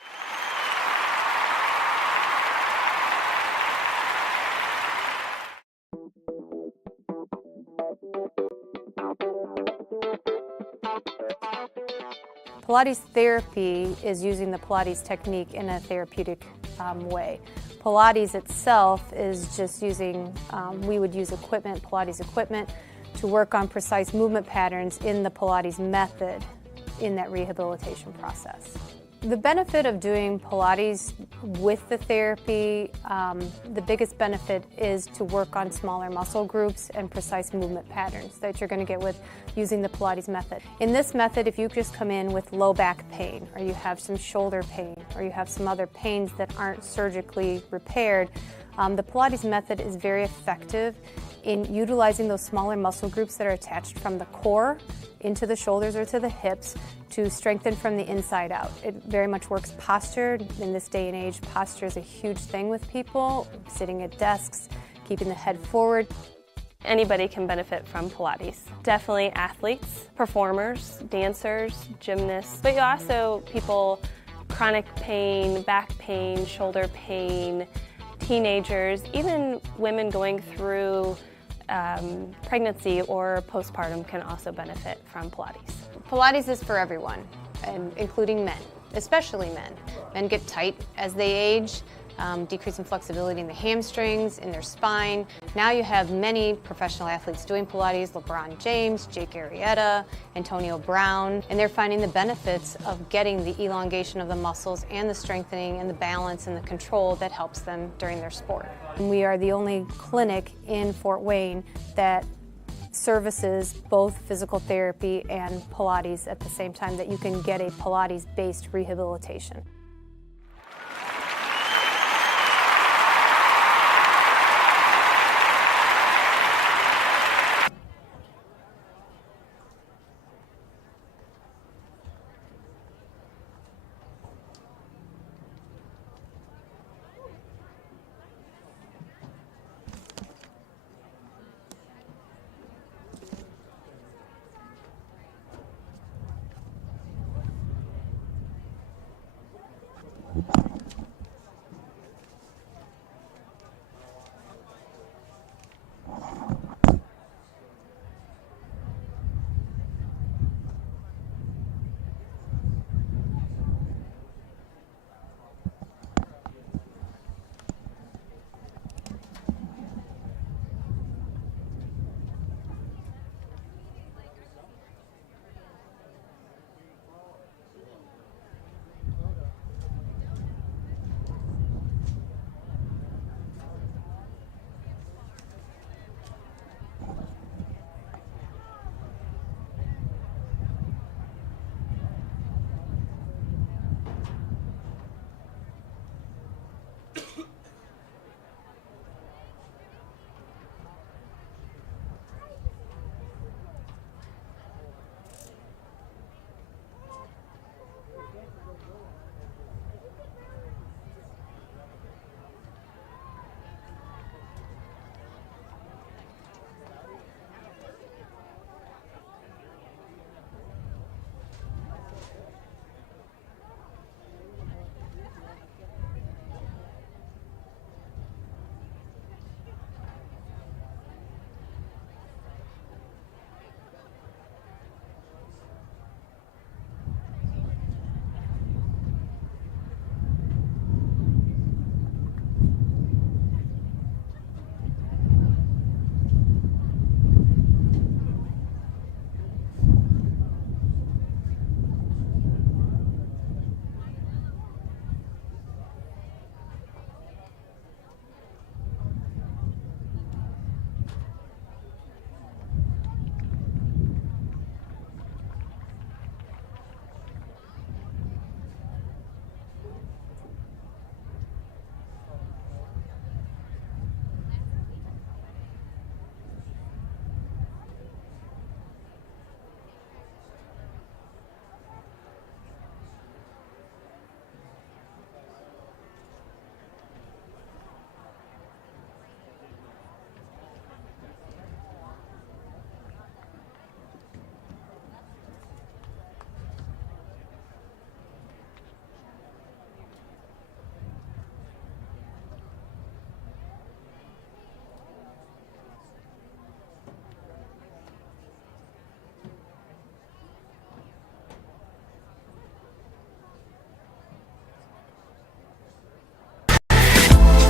Pilates therapy is using the Pilates technique in a therapeutic way. Pilates itself is just using, we would use equipment, Pilates equipment, to work on precise movement patterns in the Pilates method in that rehabilitation process. The benefit of doing Pilates with the therapy, the biggest benefit is to work on smaller muscle groups and precise movement patterns that you're going to get with using the Pilates method. In this method, if you just come in with low back pain, or you have some shoulder pain, or you have some other pains that aren't surgically repaired, the Pilates method is very effective in utilizing those smaller muscle groups that are attached from the core into the shoulders or to the hips to strengthen from the inside out. It very much works posture. In this day and age, posture is a huge thing with people, sitting at desks, keeping the head forward. Anybody can benefit from Pilates. Definitely athletes, performers, dancers, gymnasts, but also people, chronic pain, back pain, shoulder pain, teenagers, even women going through pregnancy or postpartum can also benefit from Pilates. Pilates is for everyone, and including men, especially men. Men get tight as they age, decreasing flexibility in the hamstrings, in their spine. Now you have many professional athletes doing Pilates, LeBron James, Jake Arrieta, Antonio Brown, and they're finding the benefits of getting the elongation of the muscles and the strengthening and the balance and the control that helps them during their sport. And we are the only clinic in Fort Wayne that services both physical therapy and Pilates at the same time, that you can get a Pilates-based rehabilitation.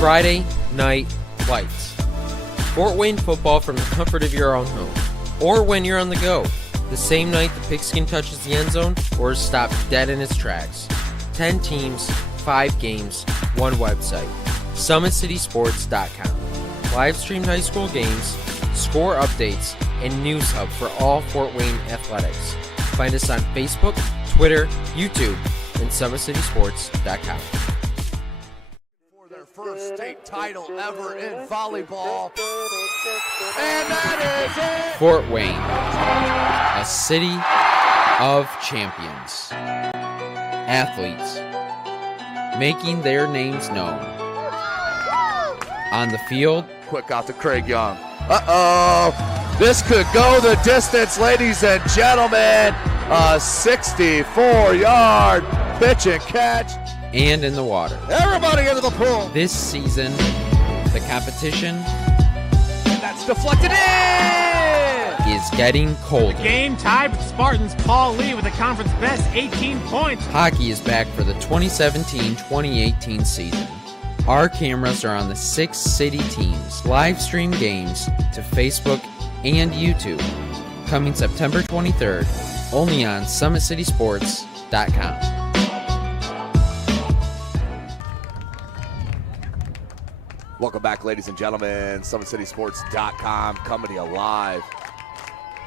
Friday Night Lights. Fort Wayne football from the comfort of your own home, or when you're on the go. The same night the pigskin touches the end zone or is stopped dead in its tracks. 10 teams, 5 games, 1 website. SummitCitySports.com. Live streamed high school games, score updates, and news hub for all Fort Wayne athletics. Find us on Facebook, Twitter, YouTube, and SummitCitySports.com. First state title ever in volleyball. And that is it! Fort Wayne, a city of champions. Athletes making their names known. On the field. Quick out to Craig Young. Uh-oh. This could go the distance, ladies and gentlemen. A 64-yard pitch and catch. And in the water. Everybody into the pool. This season, the competition and that's deflected in. is getting colder. Game tied with Spartans. Paul Lee with the conference best 18 points. Hockey is back for the 2017-2018 season. Our cameras are on the 6 city teams. Live stream games to Facebook and YouTube. Coming September 23rd, only on SummitCitySports.com. Welcome back, ladies and gentlemen. SummitCitySports.com coming to you live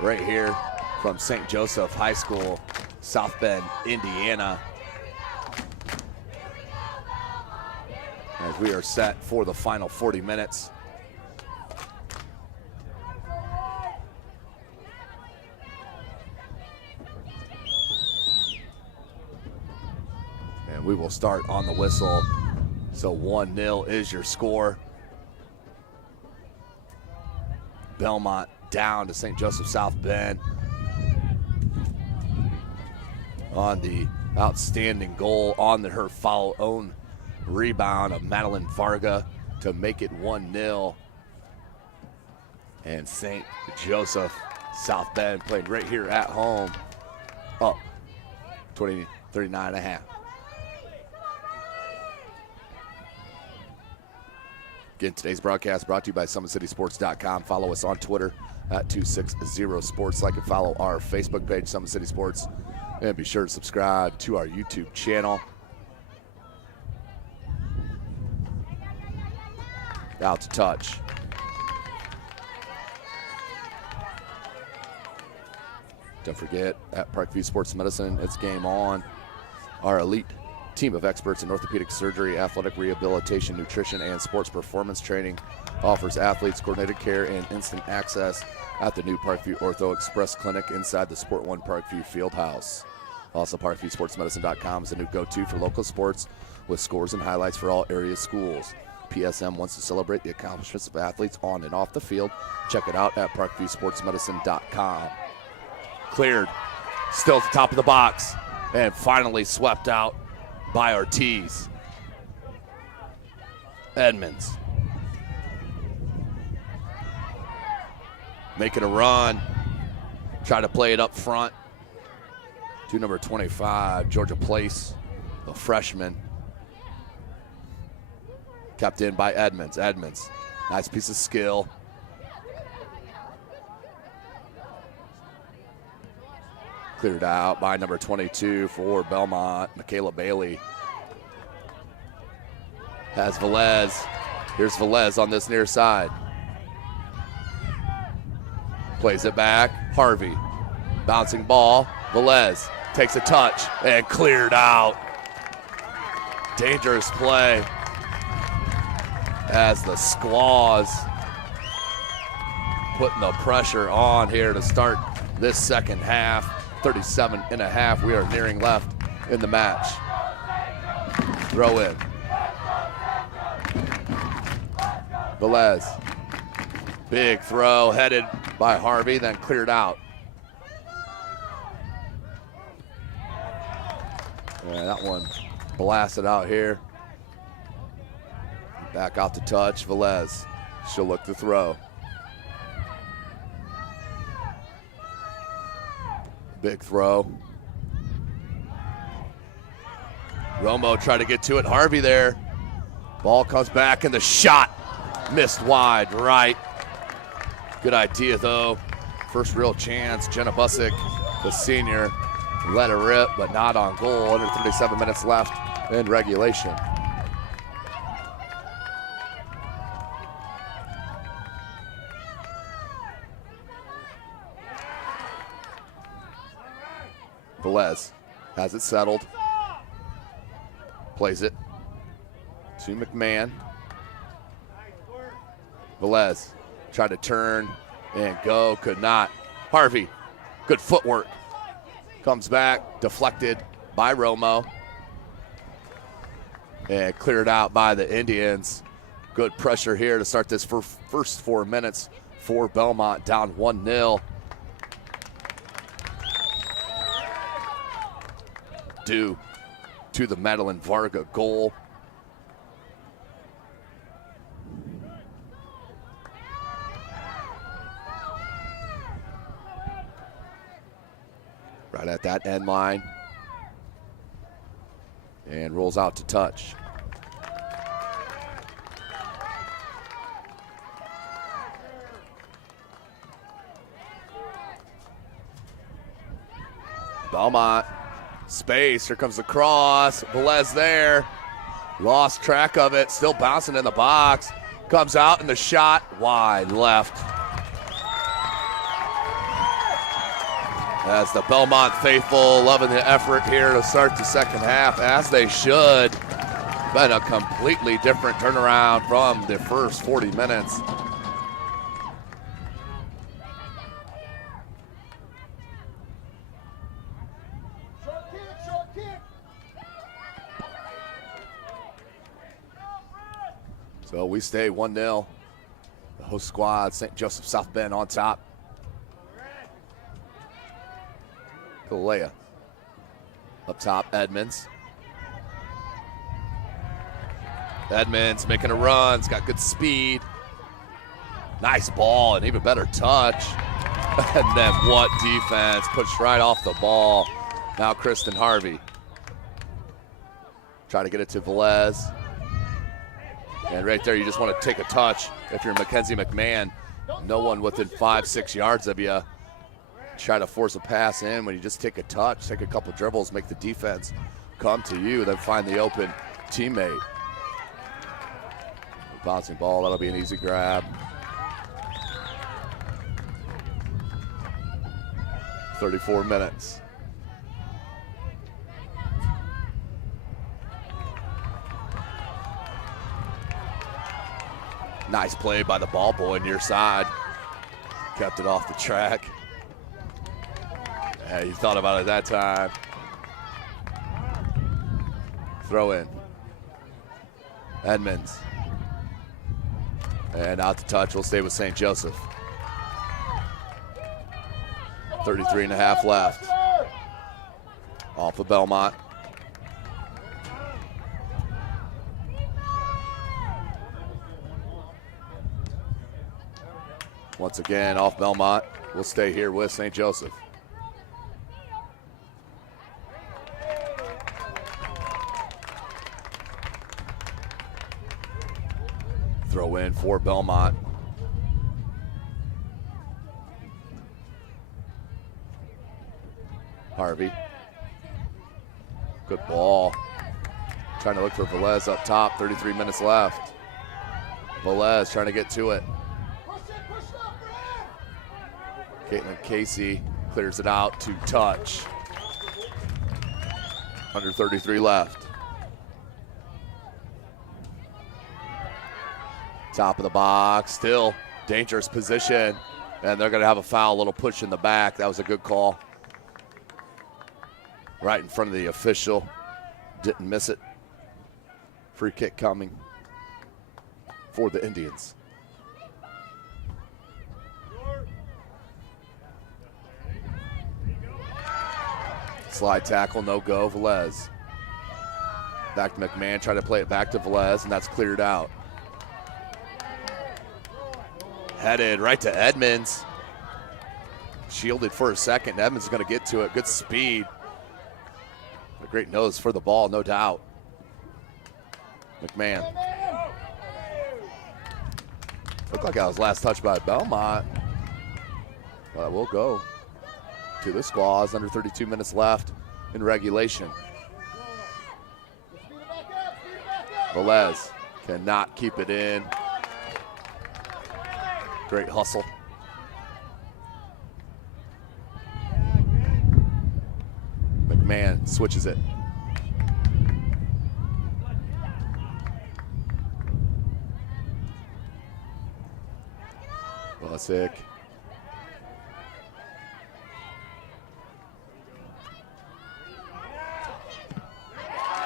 right here from St. Joseph High School, South Bend, Indiana. As we are set for the final 40 minutes. And we will start on the whistle. So 1-0 is your score. Bellmont down to St. Joseph South Bend on the outstanding goal on her foul own rebound of Madeline Varga to make it 1-0. And St. Joseph South Bend played right here at home up 39.5. Again, today's broadcast brought to you by SummitCitySports.com. Follow us on Twitter at 260sports. Like and follow our Facebook page, Summit City Sports. And be sure to subscribe to our YouTube channel. Out to touch. Don't forget, at Parkview Sports Medicine, it's game on. Our elite team of experts in orthopedic surgery, athletic rehabilitation, nutrition, and sports performance training offers athletes coordinated care and instant access at the new Parkview Ortho Express Clinic inside the Sport One Parkview Fieldhouse. Also, ParkviewSportsMedicine.com is a new go-to for local sports with scores and highlights for all area schools. PSM wants to celebrate the accomplishments of athletes on and off the field. Check it out at ParkviewSportsMedicine.com. Cleared, still at the top of the box, and finally swept out by Ortiz. Edmonds making a run, try to play it up front to number 25, Georgia Place, the freshman. Kept in by Edmonds. Edmonds, nice piece of skill. Cleared out by number 22 for Bellmont, Michaela Bailey. Has Velez. Here's Velez on this near side. Plays it back. Harvey. Bouncing ball. Velez takes a touch and cleared out. Dangerous play as the Squaws putting the pressure on here to start this second half. 37.5. We are nearing left in the match. Throw in. Velez. Big throw headed by Harvey, then cleared out. Yeah, that one blasted out here. Back out to touch. Velez. She'll look to throw. Big throw. Romo tried to get to it. Harvey there. Ball comes back and the shot missed wide right. Good idea though. First real chance. Jenna Busick, the senior, let her rip, but not on goal. Under 37 minutes left in regulation. Velez has it settled. Plays it to McMahon. Velez tried to turn and go, could not. Harvey, good footwork. Comes back, deflected by Romo. And cleared out by the Indians. Good pressure here to start this first 4 minutes for Bellmont, down 1-0. Due to the Madeline Varga goal. Right at that end line. And rolls out to touch. Bellmont, space, here comes the cross. Velez there, lost track of it, still bouncing in the box. Comes out and the shot wide left. As the Bellmont faithful loving the effort here to start the second half, as they should. Been a completely different turnaround from the first 40 minutes. So we stay 1-0. The host squad, St. Joseph South Bend on top. Galea. Up top, Edmonds. Edmonds making a run, he's got good speed. Nice ball and even better touch. And then what defense, pushed right off the ball. Now Kristen Harvey. Trying to get it to Velez. And right there, you just want to take a touch. If you're Mackenzie McMahon, no one within 5-6 yards of you. Try to force a pass in when you just take a touch, take a couple dribbles, make the defense come to you, then find the open teammate. Bouncing ball, that'll be an easy grab. 34 minutes. Nice play by the ball boy near side. Kept it off the track. Yeah, you thought about it that time. Throw in. Edmonds. And out to touch, we'll stay with St. Joseph. 33 and a half left. Off of Bellmont. Once again, off Bellmont. We'll stay here with St. Joseph. Throw in for Bellmont. Harvey. Good ball. Trying to look for Velez up top. 33 minutes left. Velez trying to get to it. Caitlin Casey clears it out to touch. Under 33 left. Top of the box, still dangerous position. And they're gonna have a foul, a little push in the back. That was a good call. Right in front of the official, didn't miss it. Free kick coming for the Indians. Slide tackle, no go, Velez. Back to McMahon, try to play it back to Velez, and that's cleared out. Headed right to Edmonds. Shielded for a second, Edmonds is gonna get to it, good speed. A great nose for the ball, no doubt. McMahon. Looked like that was last touch by Bellmont. But we'll go to the squaws, under 32 minutes left in regulation. Velez cannot keep it in. Great hustle. McMahon switches it. Busick.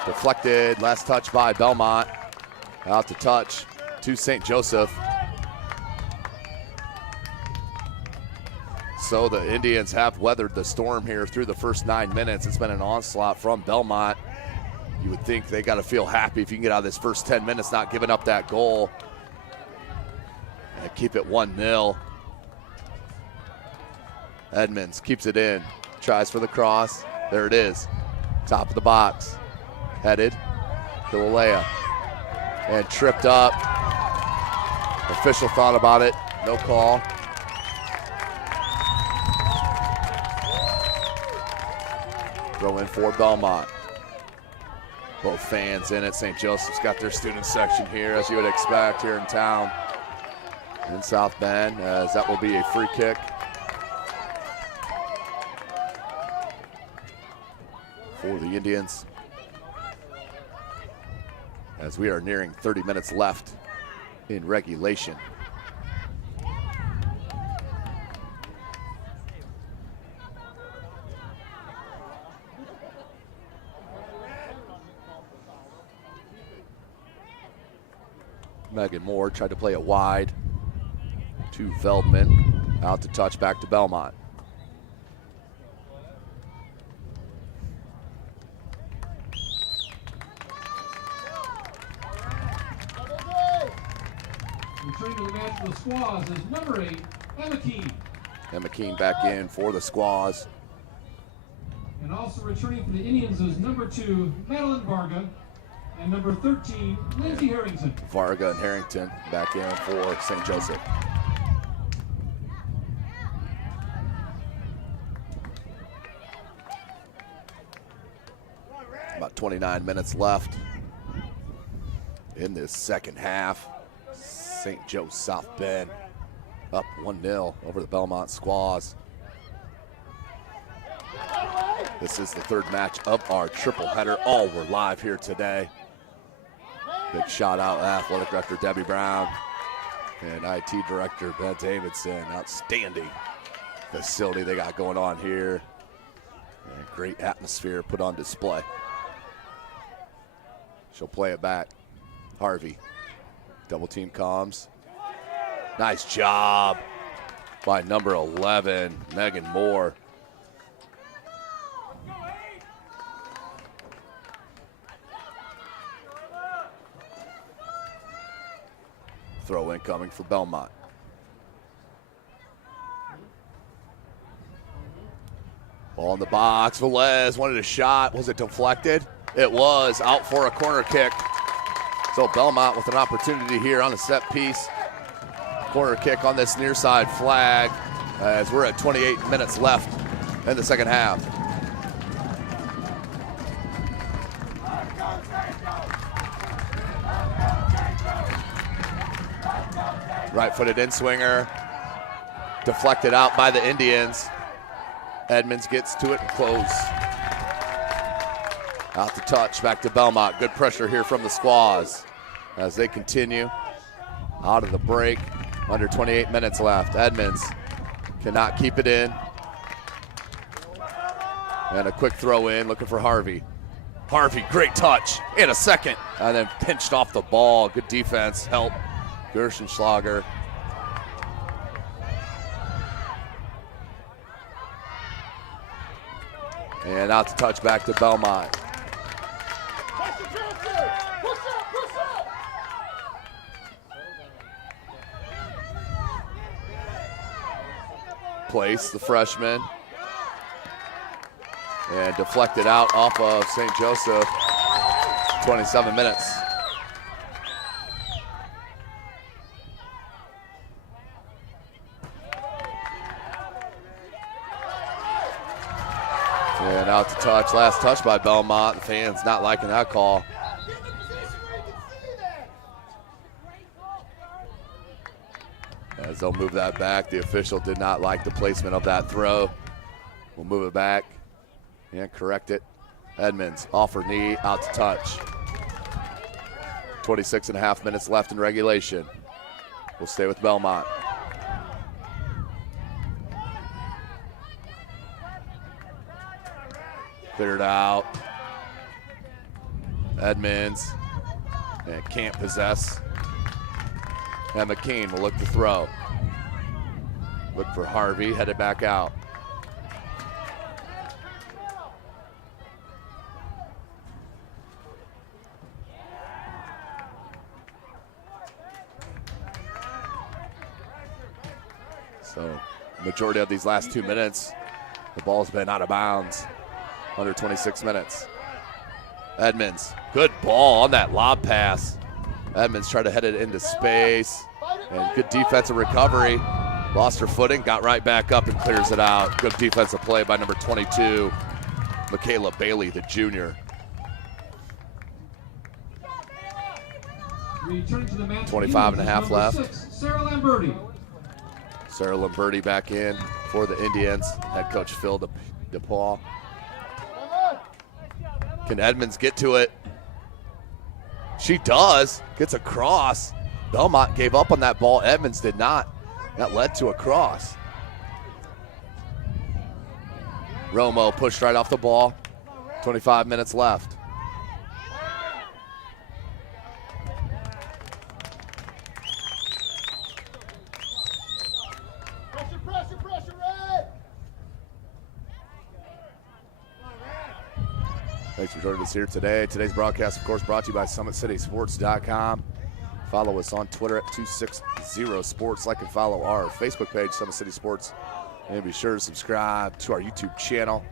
Deflected, last touch by Bellmont. Out to touch to St. Joseph. So the Indians have weathered the storm here through the first 9 minutes. It's been an onslaught from Bellmont. You would think they got to feel happy if you can get out of this first 10 minutes not giving up that goal. And keep it 1-0. Edmonds keeps it in. tries for the cross. There it is. Top of the box. Headed. Galilea. And tripped up. Official thought about it. No call. Throw in for Bellmont. Both fans in it. St. Joseph's got their student section here, as you would expect here in town in South Bend, as that will be a free kick. For the Indians, as we are nearing 30 minutes left in regulation. Megan Moore tried to play it wide to Veldman. Out to touch, back to Bellmont. Returning to the match for the Squaws is number 8, Emma Keene. Emma Keene back in for the Squaws. And also returning for the Indians is number 2, Madeline Varga. And number 13, Lindsay Harrington. Varga and Harrington back in for St. Joseph. About 29 minutes left in this second half. St. Joe South Bend up 1-0 over the Bellmont Squaws. This is the third match of our triple header. All were live here today. Big shout out to Athletic Director Debbie Brown and IT Director Ben Davidson. Outstanding facility they got going on here. And great atmosphere put on display. She'll play it back. Harvey. Double team comes. Nice job by number 11, Megan Moore. Throw in coming for Bellmont. Ball in the box. Velez wanted a shot. Was it deflected? It was. Out for a corner kick. So Bellmont with an opportunity here on a set piece. Corner kick on this near side flag as we're at 28 minutes left in the second half. Right-footed in-swinger, deflected out by the Indians. Edmonds gets to it and close. Out to touch, back to Bellmont. Good pressure here from the Squaws as they continue out of the break. Under 28 minutes left. Edmonds cannot keep it in. And a quick throw in, looking for Harvey. Harvey, great touch, and a second. And then pinched off the ball. Good defense, help. Gershenschlager. And out to touch, back to Bellmont. Place, the freshman. And deflected out off of St. Joseph. 27 minutes. And out to touch, last touch by Bellmont. The fans not liking that call. As they'll move that back, the official did not like the placement of that throw. We'll move it back and correct it. Edmonds, off her knee, out to touch. 26 and a half minutes left in regulation. We'll stay with Bellmont. Cleared out. Edmonds, and can't possess. And McKean will look to throw. Look for Harvey, headed back out. So, majority of these last 2 minutes The ball's been out of bounds. Under 26 minutes. Edmonds, good ball on that lob pass. Edmonds tried to head it into space. And good defensive recovery. Lost her footing, got right back up and clears it out. Good defensive play by number 22, Michaela Bailey, the junior. Return to the match. 25 and a half left. 6, Sarah Lamberti. Sarah Lamberti back in for the Indians. Head coach Phil DePaul. Can Edmonds get to it? She does. Gets across. Bellmont gave up on that ball. Edmonds did not. That led to a cross. Romo pushed right off the ball. 25 minutes left. Pressure, Red! Thanks for joining us here today. Today's broadcast, of course, brought to you by SummitCitySports.com. Follow us on Twitter at 260sports. Like and follow our Facebook page, Summit City Sports. And be sure to subscribe to our YouTube channel.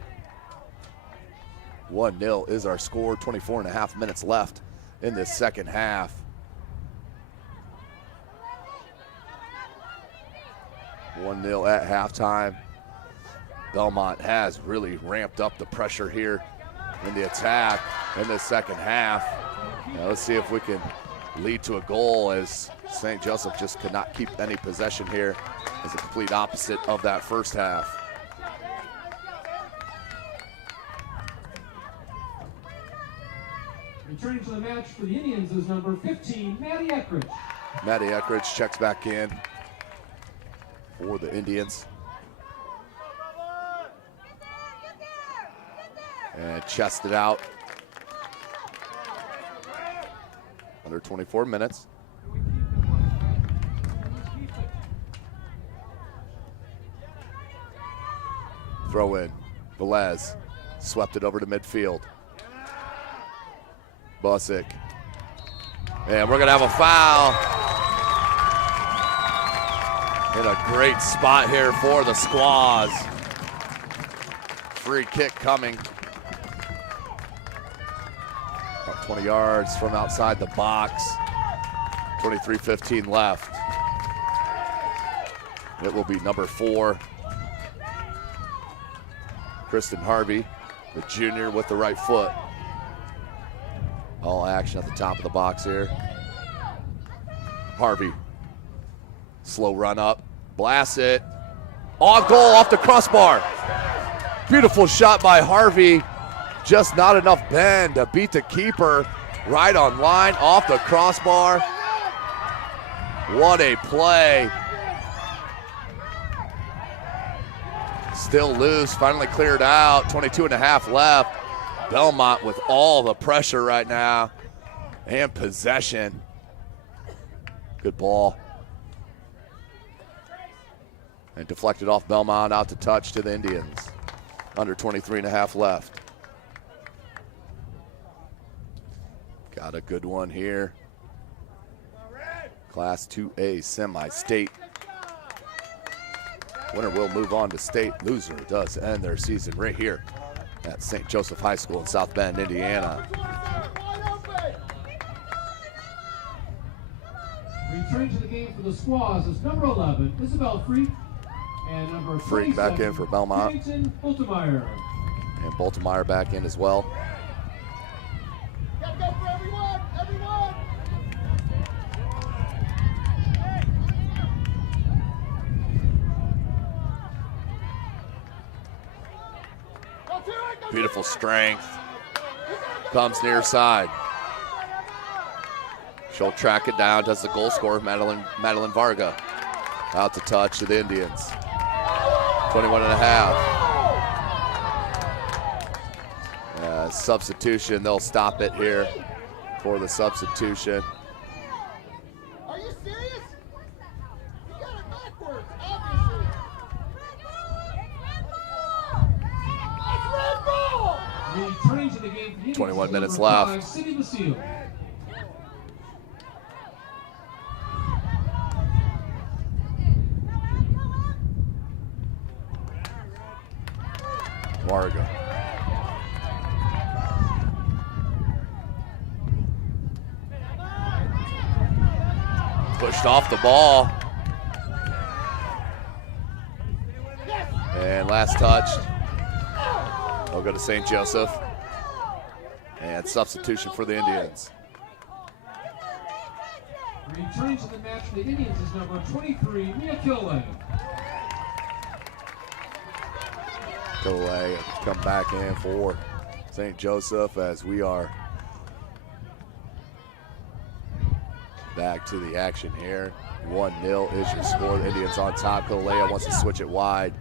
1-0 is our score. 24 and a half minutes left in this second half. 1-0 at halftime. Bellmont has really ramped up the pressure here in the attack in the second half. Now let's see if we can lead to a goal, as St. Joseph just could not keep any possession here. As a complete opposite of that first half. Returning to the match for the Indians is number 15, Maddie Eckridge. Maddie Eckridge checks back in for the Indians. And chested out. Under 24 minutes. Throw in. Velez swept it over to midfield. Busick. And we're going to have a foul. In a great spot here for the Squaws. Free kick coming. About 20 yards from outside the box. 23:15 left. It will be number 4. Kristen Harvey, the junior, with the right foot. All action at the top of the box here. Harvey, slow run up, blasts it. On goal, off the crossbar. Beautiful shot by Harvey. Just not enough bend to beat the keeper. Right on line, off the crossbar. What a play. Still loose, finally cleared out. 22 and a half left. Bellmont with all the pressure right now and possession. Good ball. And deflected off Bellmont, out to touch to the Indians. Under 23 and a half left. Got a good one here. Class 2A Semistate. Winner will move on to state. Loser does end their season right here at St. Joseph High School in South Bend, Indiana. Returning to the game for the Squaws is number 11, Isabel Freak, and number Freak back in for Bellmont. Bultemeyer. And Bultemeyer back in as well. Gotta go for everyone! Everyone! Beautiful strength. Comes near side. She'll track it down, does the goal scorer, Madeline Varga. Out to touch to the Indians. 21 and a half. Substitution, they'll stop it here for the substitution. Are you serious? You got it backwards, obviously. That's red ball! Returning to the game for the Indians 21 minutes number left. 5, Cindy Basile. Varga. Pushed off the ball. And last touch. They'll go to St. Joseph. And substitution for the Indians. Returning to the match for the Indians is number 23, Mia Kilway. Kilway come back in for St. Joseph as we are back to the action here. 1-0 is your score. The Indians on top. Kilway wants to switch it wide.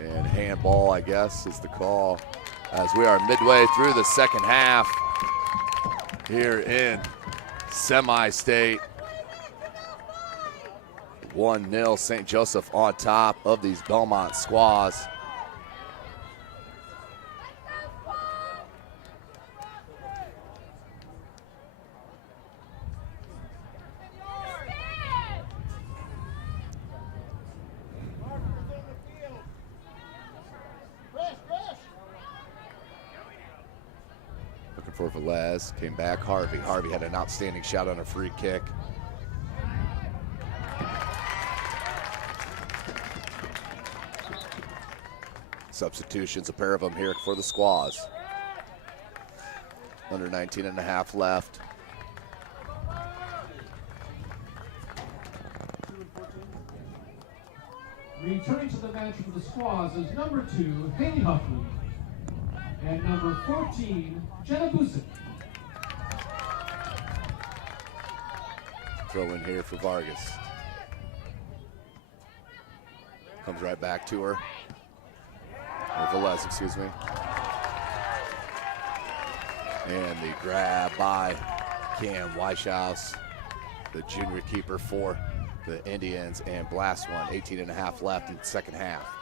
And handball, I guess, is the call as we are midway through the second half here in Semistate. 1-0 St. Joseph on top of these Bellmont squaws. Looking for Velez, came back Harvey. Harvey had an outstanding shot on a free kick. Substitutions, a pair of them here for the squaws. Under 19 and a half left. Returning to the match for the squaws is number 2, Haley Huffley, and number 14, Jenna Busick. Throw in here for Vargas. Comes right back to her. Or Velez, excuse me. And the grab by Cam Weishaus, the junior keeper for the Indians, and blast one. 18 and a half left in the second half.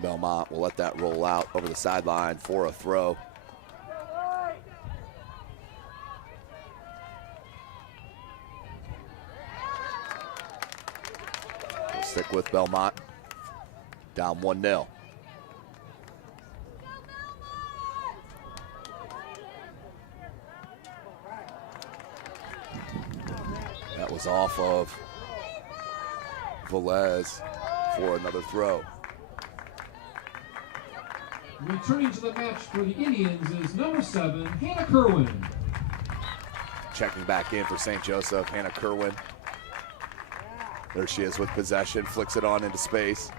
Bellmont will let that roll out over the sideline for a throw. We'll stick with Bellmont. Down 1-0. That was off of Velez for another throw. Returning to the match for the Indians is number 7, Hannah Kerwin. Checking back in for St. Joseph, Hannah Kerwin. There she is with possession, flicks it on into space.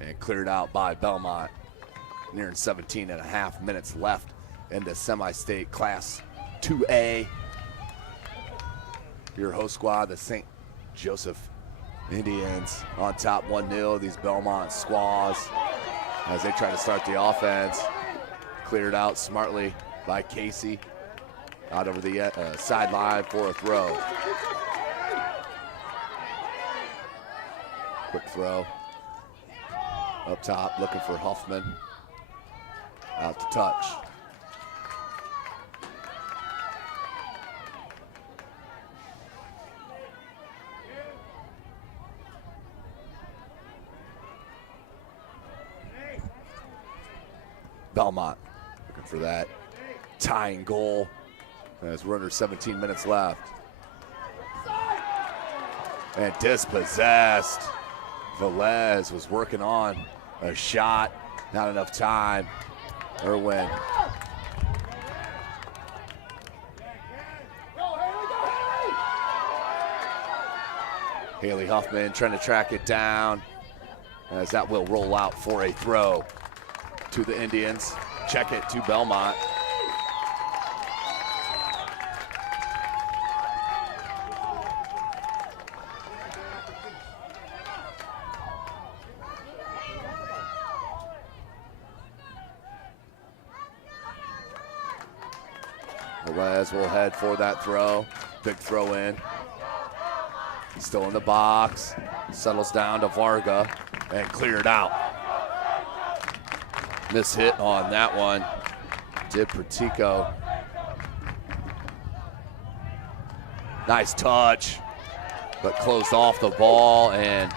And cleared out by Bellmont. Nearing 17 and a half minutes left in the Semi-State Class 2A. Your host squad, the St. Joseph Indians on top 1-0. These Bellmont squaws as they try to start the offense. Cleared out smartly by Casey. Out over the sideline for a throw. Quick throw. Up top, looking for Huffman. Out to touch. Bellmont looking for that tying goal as we're under 17 minutes left. And dispossessed. Velez was working on a shot, not enough time. Irwin. Haley Huffman trying to track it down as that will roll out for a throw to the Indians. Check it to Bellmont. Velez will head for that throw. Big throw in. He's still in the box. Settles down to Varga and cleared out. Miss hit on that one did Pratico. Nice touch, but closed off the ball and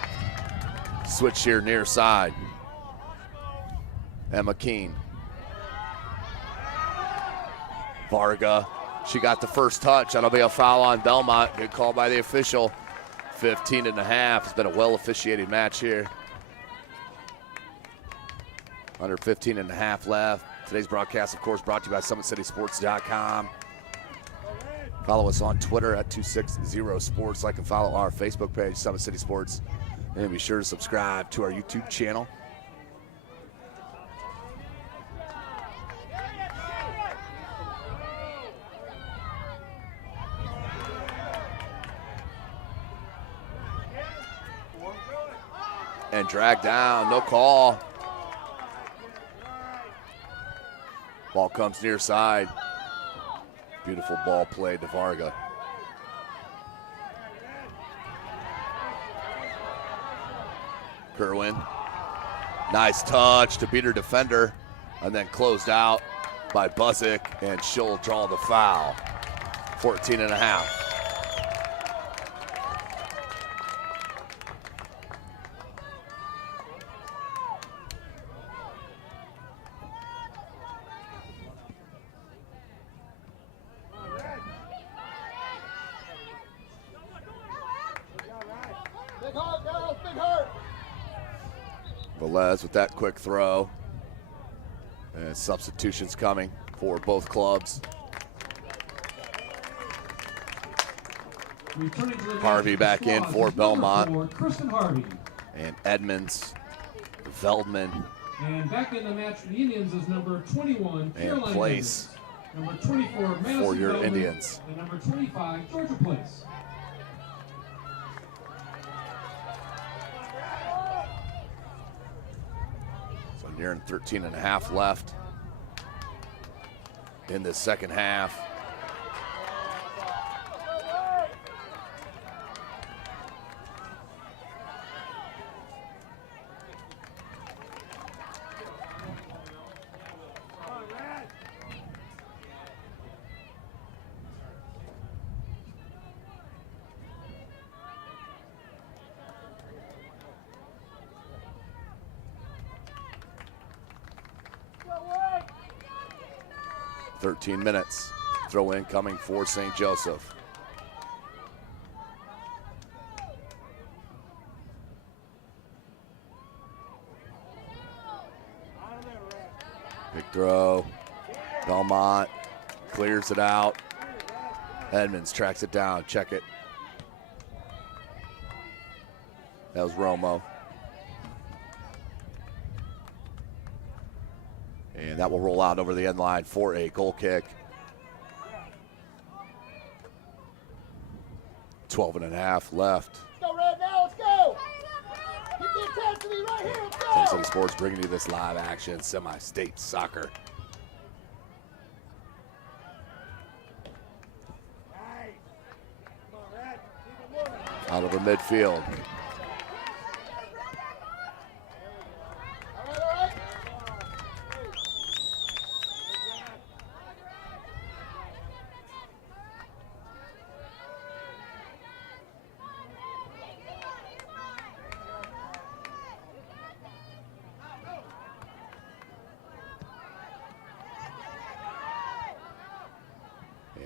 switch here near side. Emma Keene. Varga, she got the first touch. That'll be a foul on Bellmont. Good call by the official. 15.5. It's been a well-officiated match here. Under 15.5 left. Today's broadcast, of course, brought to you by SummitCitySports.com. Follow us on Twitter at 260sports. Like and follow our Facebook page, Summit City Sports. And be sure to subscribe to our YouTube channel. And drag down, no call. Ball comes near side. Beautiful ball played to Varga. Kerwin, nice touch to beat her defender, and then closed out by Buzik, and she'll draw the foul. 14.5. Velez with that quick throw. And substitutions coming for both clubs. Harvey back in for Bellmont. And Edmonds, Veldman. And back in the match for the Indians is number 21, and Place. Number 24, Madison for your Veldman, Indians. And number 25, Georgia Place. Nearing 13.5 left in the second half. Minutes. Throw in coming for St. Joseph. Big throw. Bellmont clears it out. Edmonds tracks it down. Check it. That was Romo. And that will roll out over the end line for a goal kick. 12.5 left. Let's go, Red, now, let's go! Keep the intensity right here, let's go! Summit City Sports bringing you this live action semi-state soccer. Out over midfield.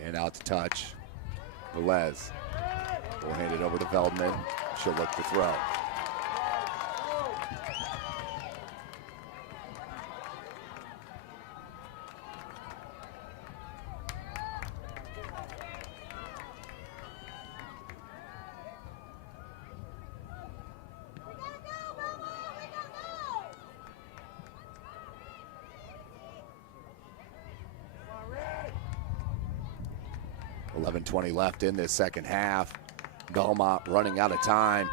And out to touch. Velez will hand it over to Veldman. She'll look to throw. .20 left in this second half. Bellmont running out of time.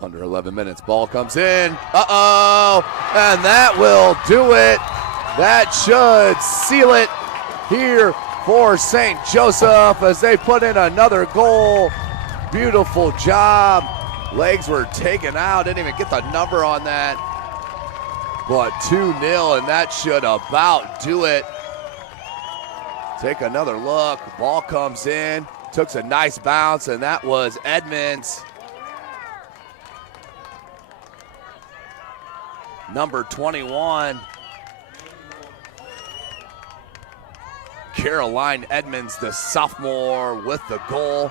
Under 11 minutes, ball comes in. Uh-oh, and that will do it. That should seal it here for St. Joseph as they put in another goal. Beautiful job. Legs were taken out, didn't even get the number on that. But 2-0, and that should about do it. Take another look, ball comes in, took a nice bounce, and that was Edmonds. Number 21. Caroline Edmonds, the sophomore, with the goal.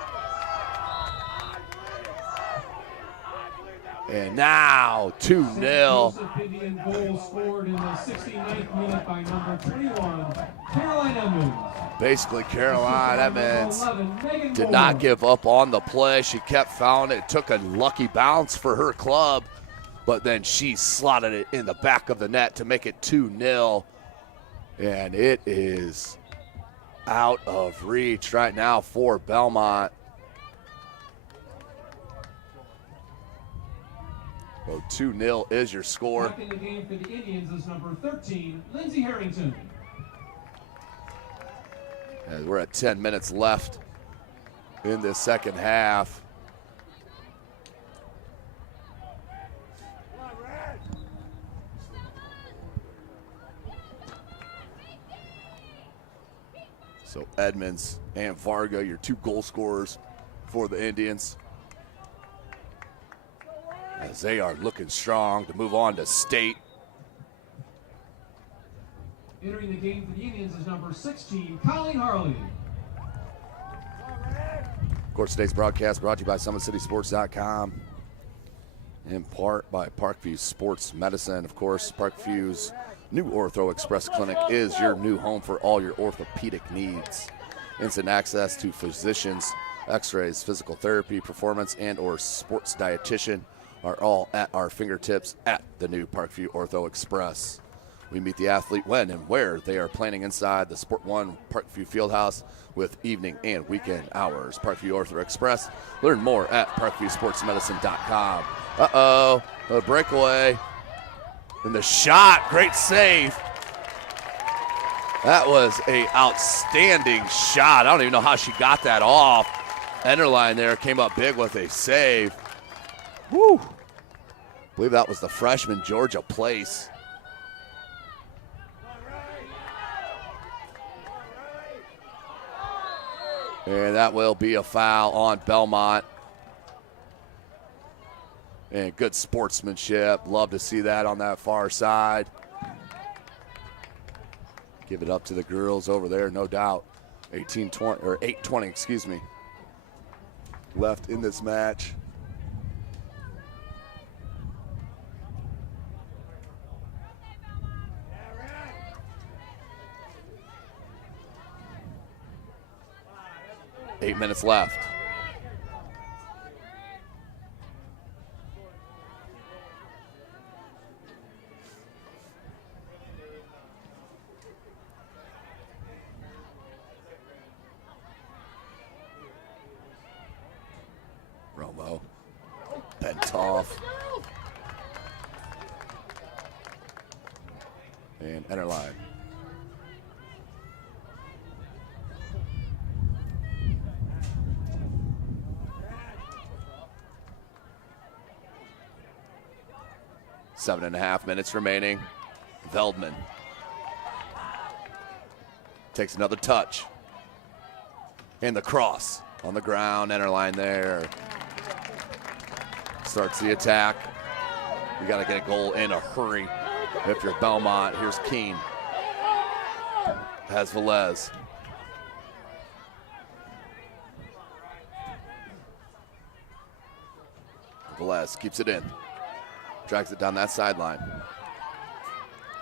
And now 2-0. Indian goal scored in the 69th minute by number 21, Caroline Edmonds. Basically, Caroline Edmonds did not give up on the play. She kept fouling it. Took a lucky bounce for her club, but then she slotted it in the back of the net to make it 2-0. And it is out of reach right now for Bellmont. So 2-0 is your score. Captain the game for the Indians is number 13, Lindsay Harrington. As we're at 10 minutes left in the second half. So Edmonds and Varga, your two goal scorers for the Indians, as they are looking strong to move on to state. Entering the game for the Indians is number 16, Colleen Harley. Of course, today's broadcast brought to you by SummitCitySports.com, in part by Parkview Sports Medicine. Of course, Parkview's new Ortho Express Clinic is your new home for all your orthopedic needs. Instant access to physicians, x-rays, physical therapy, performance, and or sports dietitian are all at our fingertips at the new Parkview Ortho Express. We meet the athlete when and where they are planning inside the Sport One Parkview Fieldhouse with evening and weekend hours. Parkview Ortho Express. Learn more at parkviewsportsmedicine.com. Uh-oh, a breakaway. And the shot, great save. That was an outstanding shot. I don't even know how she got that off. Enderline there came up big with a save. Woo! I believe that was the freshman, Georgia Place. And that will be a foul on Bellmont. And good sportsmanship. Love to see that on that far side. Give it up to the girls over there, no doubt. 8:20, excuse me, left in this match. Eight minutes left. Romo, Bentoff, and Enderline. Seven and a half minutes remaining. Veldman takes another touch. And the cross on the ground. Enderline there. Starts the attack. You got to get a goal in a hurry if you're Bellmont. Here's Keene. Has Velez. Velez keeps it in. Drags it down that sideline.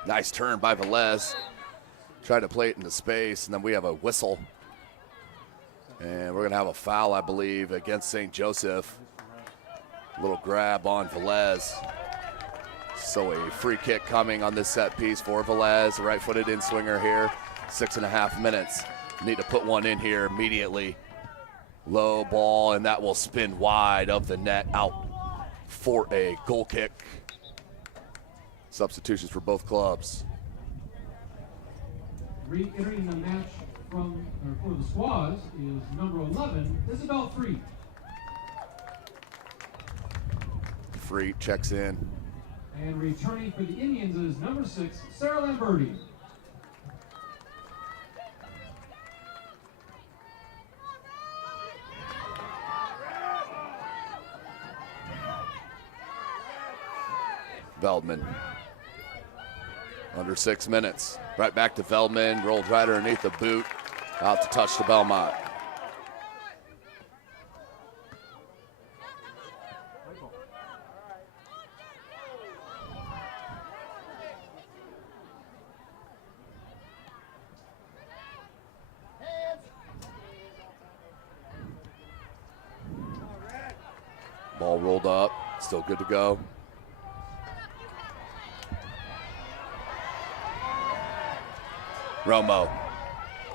Nice turn by Velez. Tried to play it into space, and then we have a whistle. And we're going to have a foul, I believe, against St. Joseph. Little grab on Velez. So a free kick coming on this set piece for Velez. Right-footed in-swinger here. 6.5 minutes. Need to put one in here immediately. Low ball, and that will spin wide of the net out for a goal kick. Substitutions for both clubs. Re-entering the match for the Squaws is number 11, Isabel Freet. Freet checks in. And returning for the Indians is number 6, Sarah Lamberti. Veldman. Under 6 minutes. Right back to Veldman. Rolled right underneath the boot. Out to touch to Bellmont. Ball rolled up. Still good to go. Romo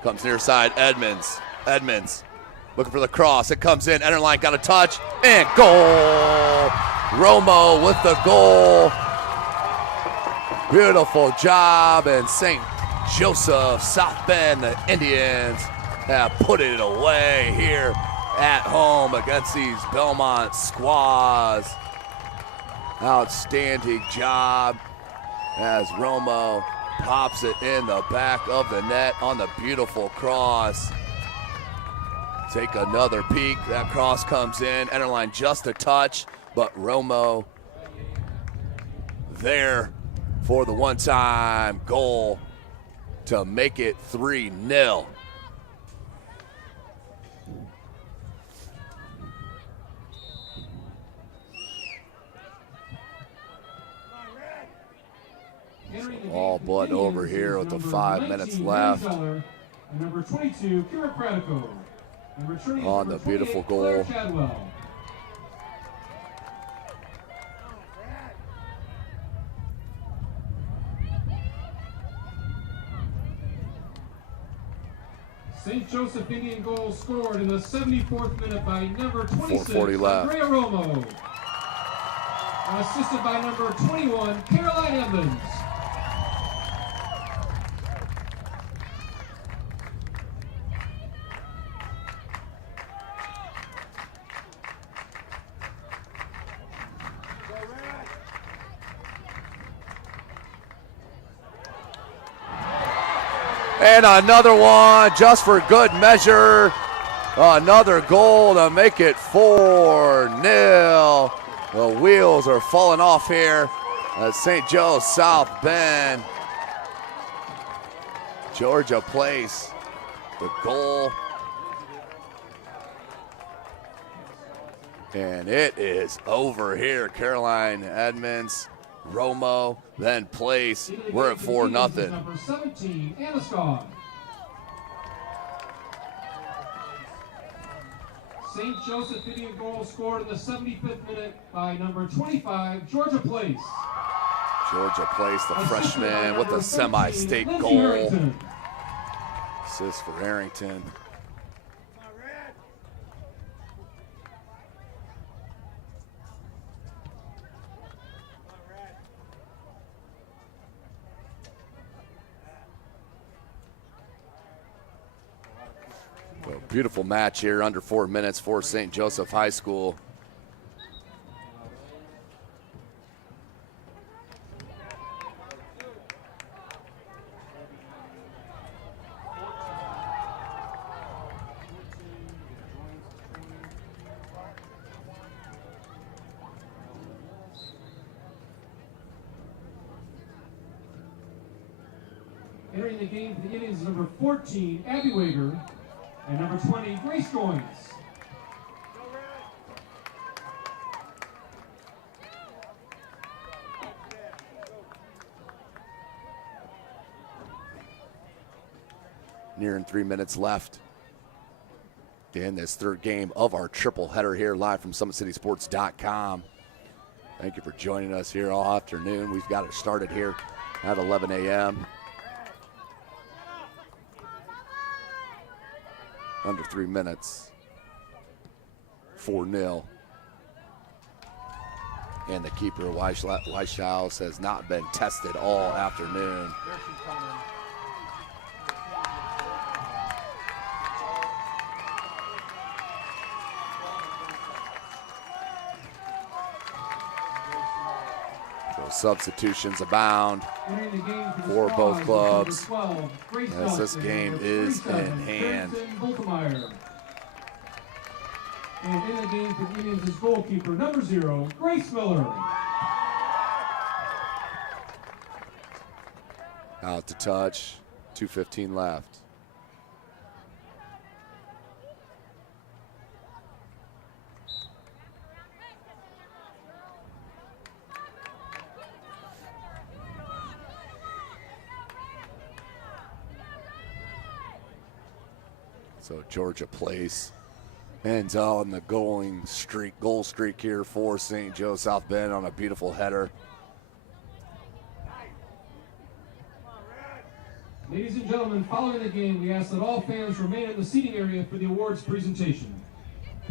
comes near side. Edmonds looking for the cross. It comes in. Enderline got a touch and goal. Romo with the goal. Beautiful job. And St. Joseph, South Bend, the Indians have put it away here at home against these Bellmont Squaws. Outstanding job as Romo pops it in the back of the net on the beautiful cross. Take another peek. That cross comes in. Enderline just a touch, but Romo there for the one-time goal to make it 3-0. All but over here with the 5 minutes left. Number 22, Kira Pratico. On the beautiful goal. St. Joseph Indian goal scored in the 74th minute by number 26, 4:40 left. Andrea Romo. Assisted by number 21, Caroline Edmonds. And another one just for good measure. Another goal to make it 4-0. The wheels are falling off here at St. Joe South Bend. Georgia Place, the goal. And it is over here. Caroline Edmonds, Romo, then Place. We're at 4-0. Number 17, Anna Scott. St. Joseph Indian goal scored in the 75th minute by number 25, Georgia Place. Georgia Place, the freshman with a semi-state goal. Assist for Harrington. Beautiful match here, under 4 minutes for St. Joseph High School. Entering the game for the Indians is number 14, Abby Wager. And number 20, Grace Goins. Nearing 3 minutes left in this third game of our triple header here live from SummitCitySports.com. Thank you for joining us here all afternoon. We've got it started here at 11 a.m. Under 3 minutes. 4-0. And the keeper, Weishaus, has not been tested all afternoon. So substitutions abound for both clubs as this game is in hand. And in the game for the Indians is goalkeeper number 0, Grace Miller. Out to touch, 2:15 left. So Georgia Place ends on the goal streak here for St. Joe South Bend on a beautiful header. Ladies and gentlemen, following the game, we ask that all fans remain in the seating area for the awards presentation.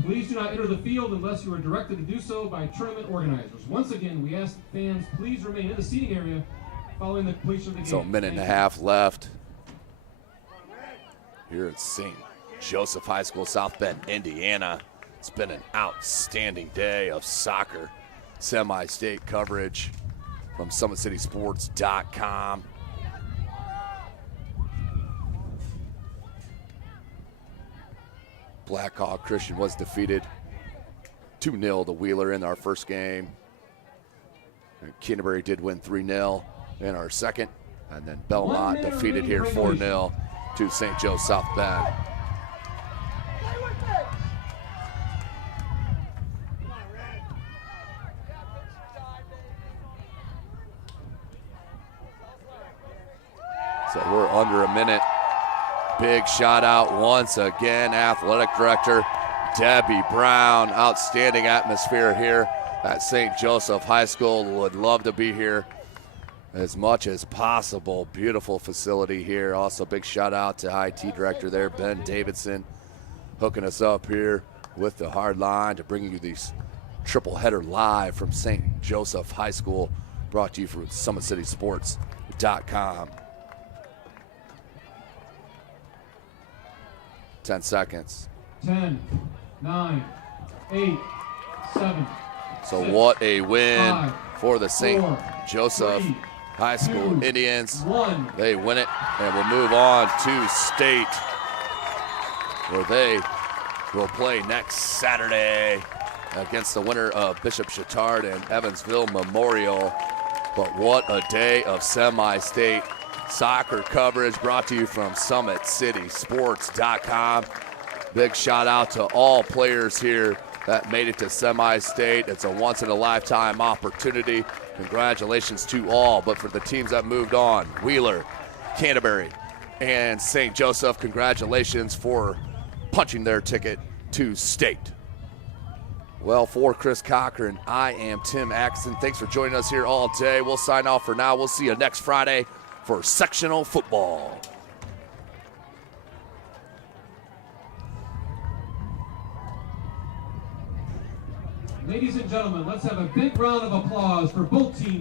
Please do not enter the field unless you are directed to do so by tournament organizers. Once again, we ask fans please remain in the seating area following the completion of the game. So a minute and a half left here at St. Joseph High School, South Bend, Indiana. It's been an outstanding day of soccer. Semi-state coverage from SummitCitySports.com. Blackhawk Christian was defeated 2-0 to Wheeler in our first game. Canterbury did win 3-0 in our second. And then Bellmont defeated here 4-0 to St. Joe South Bend. So we're under a minute. Big shout out once again, Athletic Director Debbie Brown. Outstanding atmosphere here at St. Joseph High School. Would love to be here as much as possible. Beautiful facility here. Also big shout out to IT Director there, Ben Davidson, hooking us up here with the hard line to bring you these triple header live from St. Joseph High School, brought to you from SummitCitySports.com. 10 seconds. 10, 9, 8, 7. So 6, what a win 5, for the St. 4, Joseph 3, High School 2, Indians. 1. They win it, and we'll move on to state, where they will play next Saturday against the winner of Bishop Chatard and Evansville Memorial. But what a day of semi-state soccer coverage, brought to you from SummitCitySports.com. Big shout out to all players here that made it to semi-state. It's a once-in-a-lifetime opportunity. Congratulations to all. But for the teams that moved on, Wheeler, Canterbury, and St. Joseph, congratulations for punching their ticket to state. Well, for Chris Cochran, I am Tim Axton. Thanks for joining us here all day. We'll sign off for now. We'll see you next Friday for sectional football. Ladies and gentlemen, let's have a big round of applause for both teams.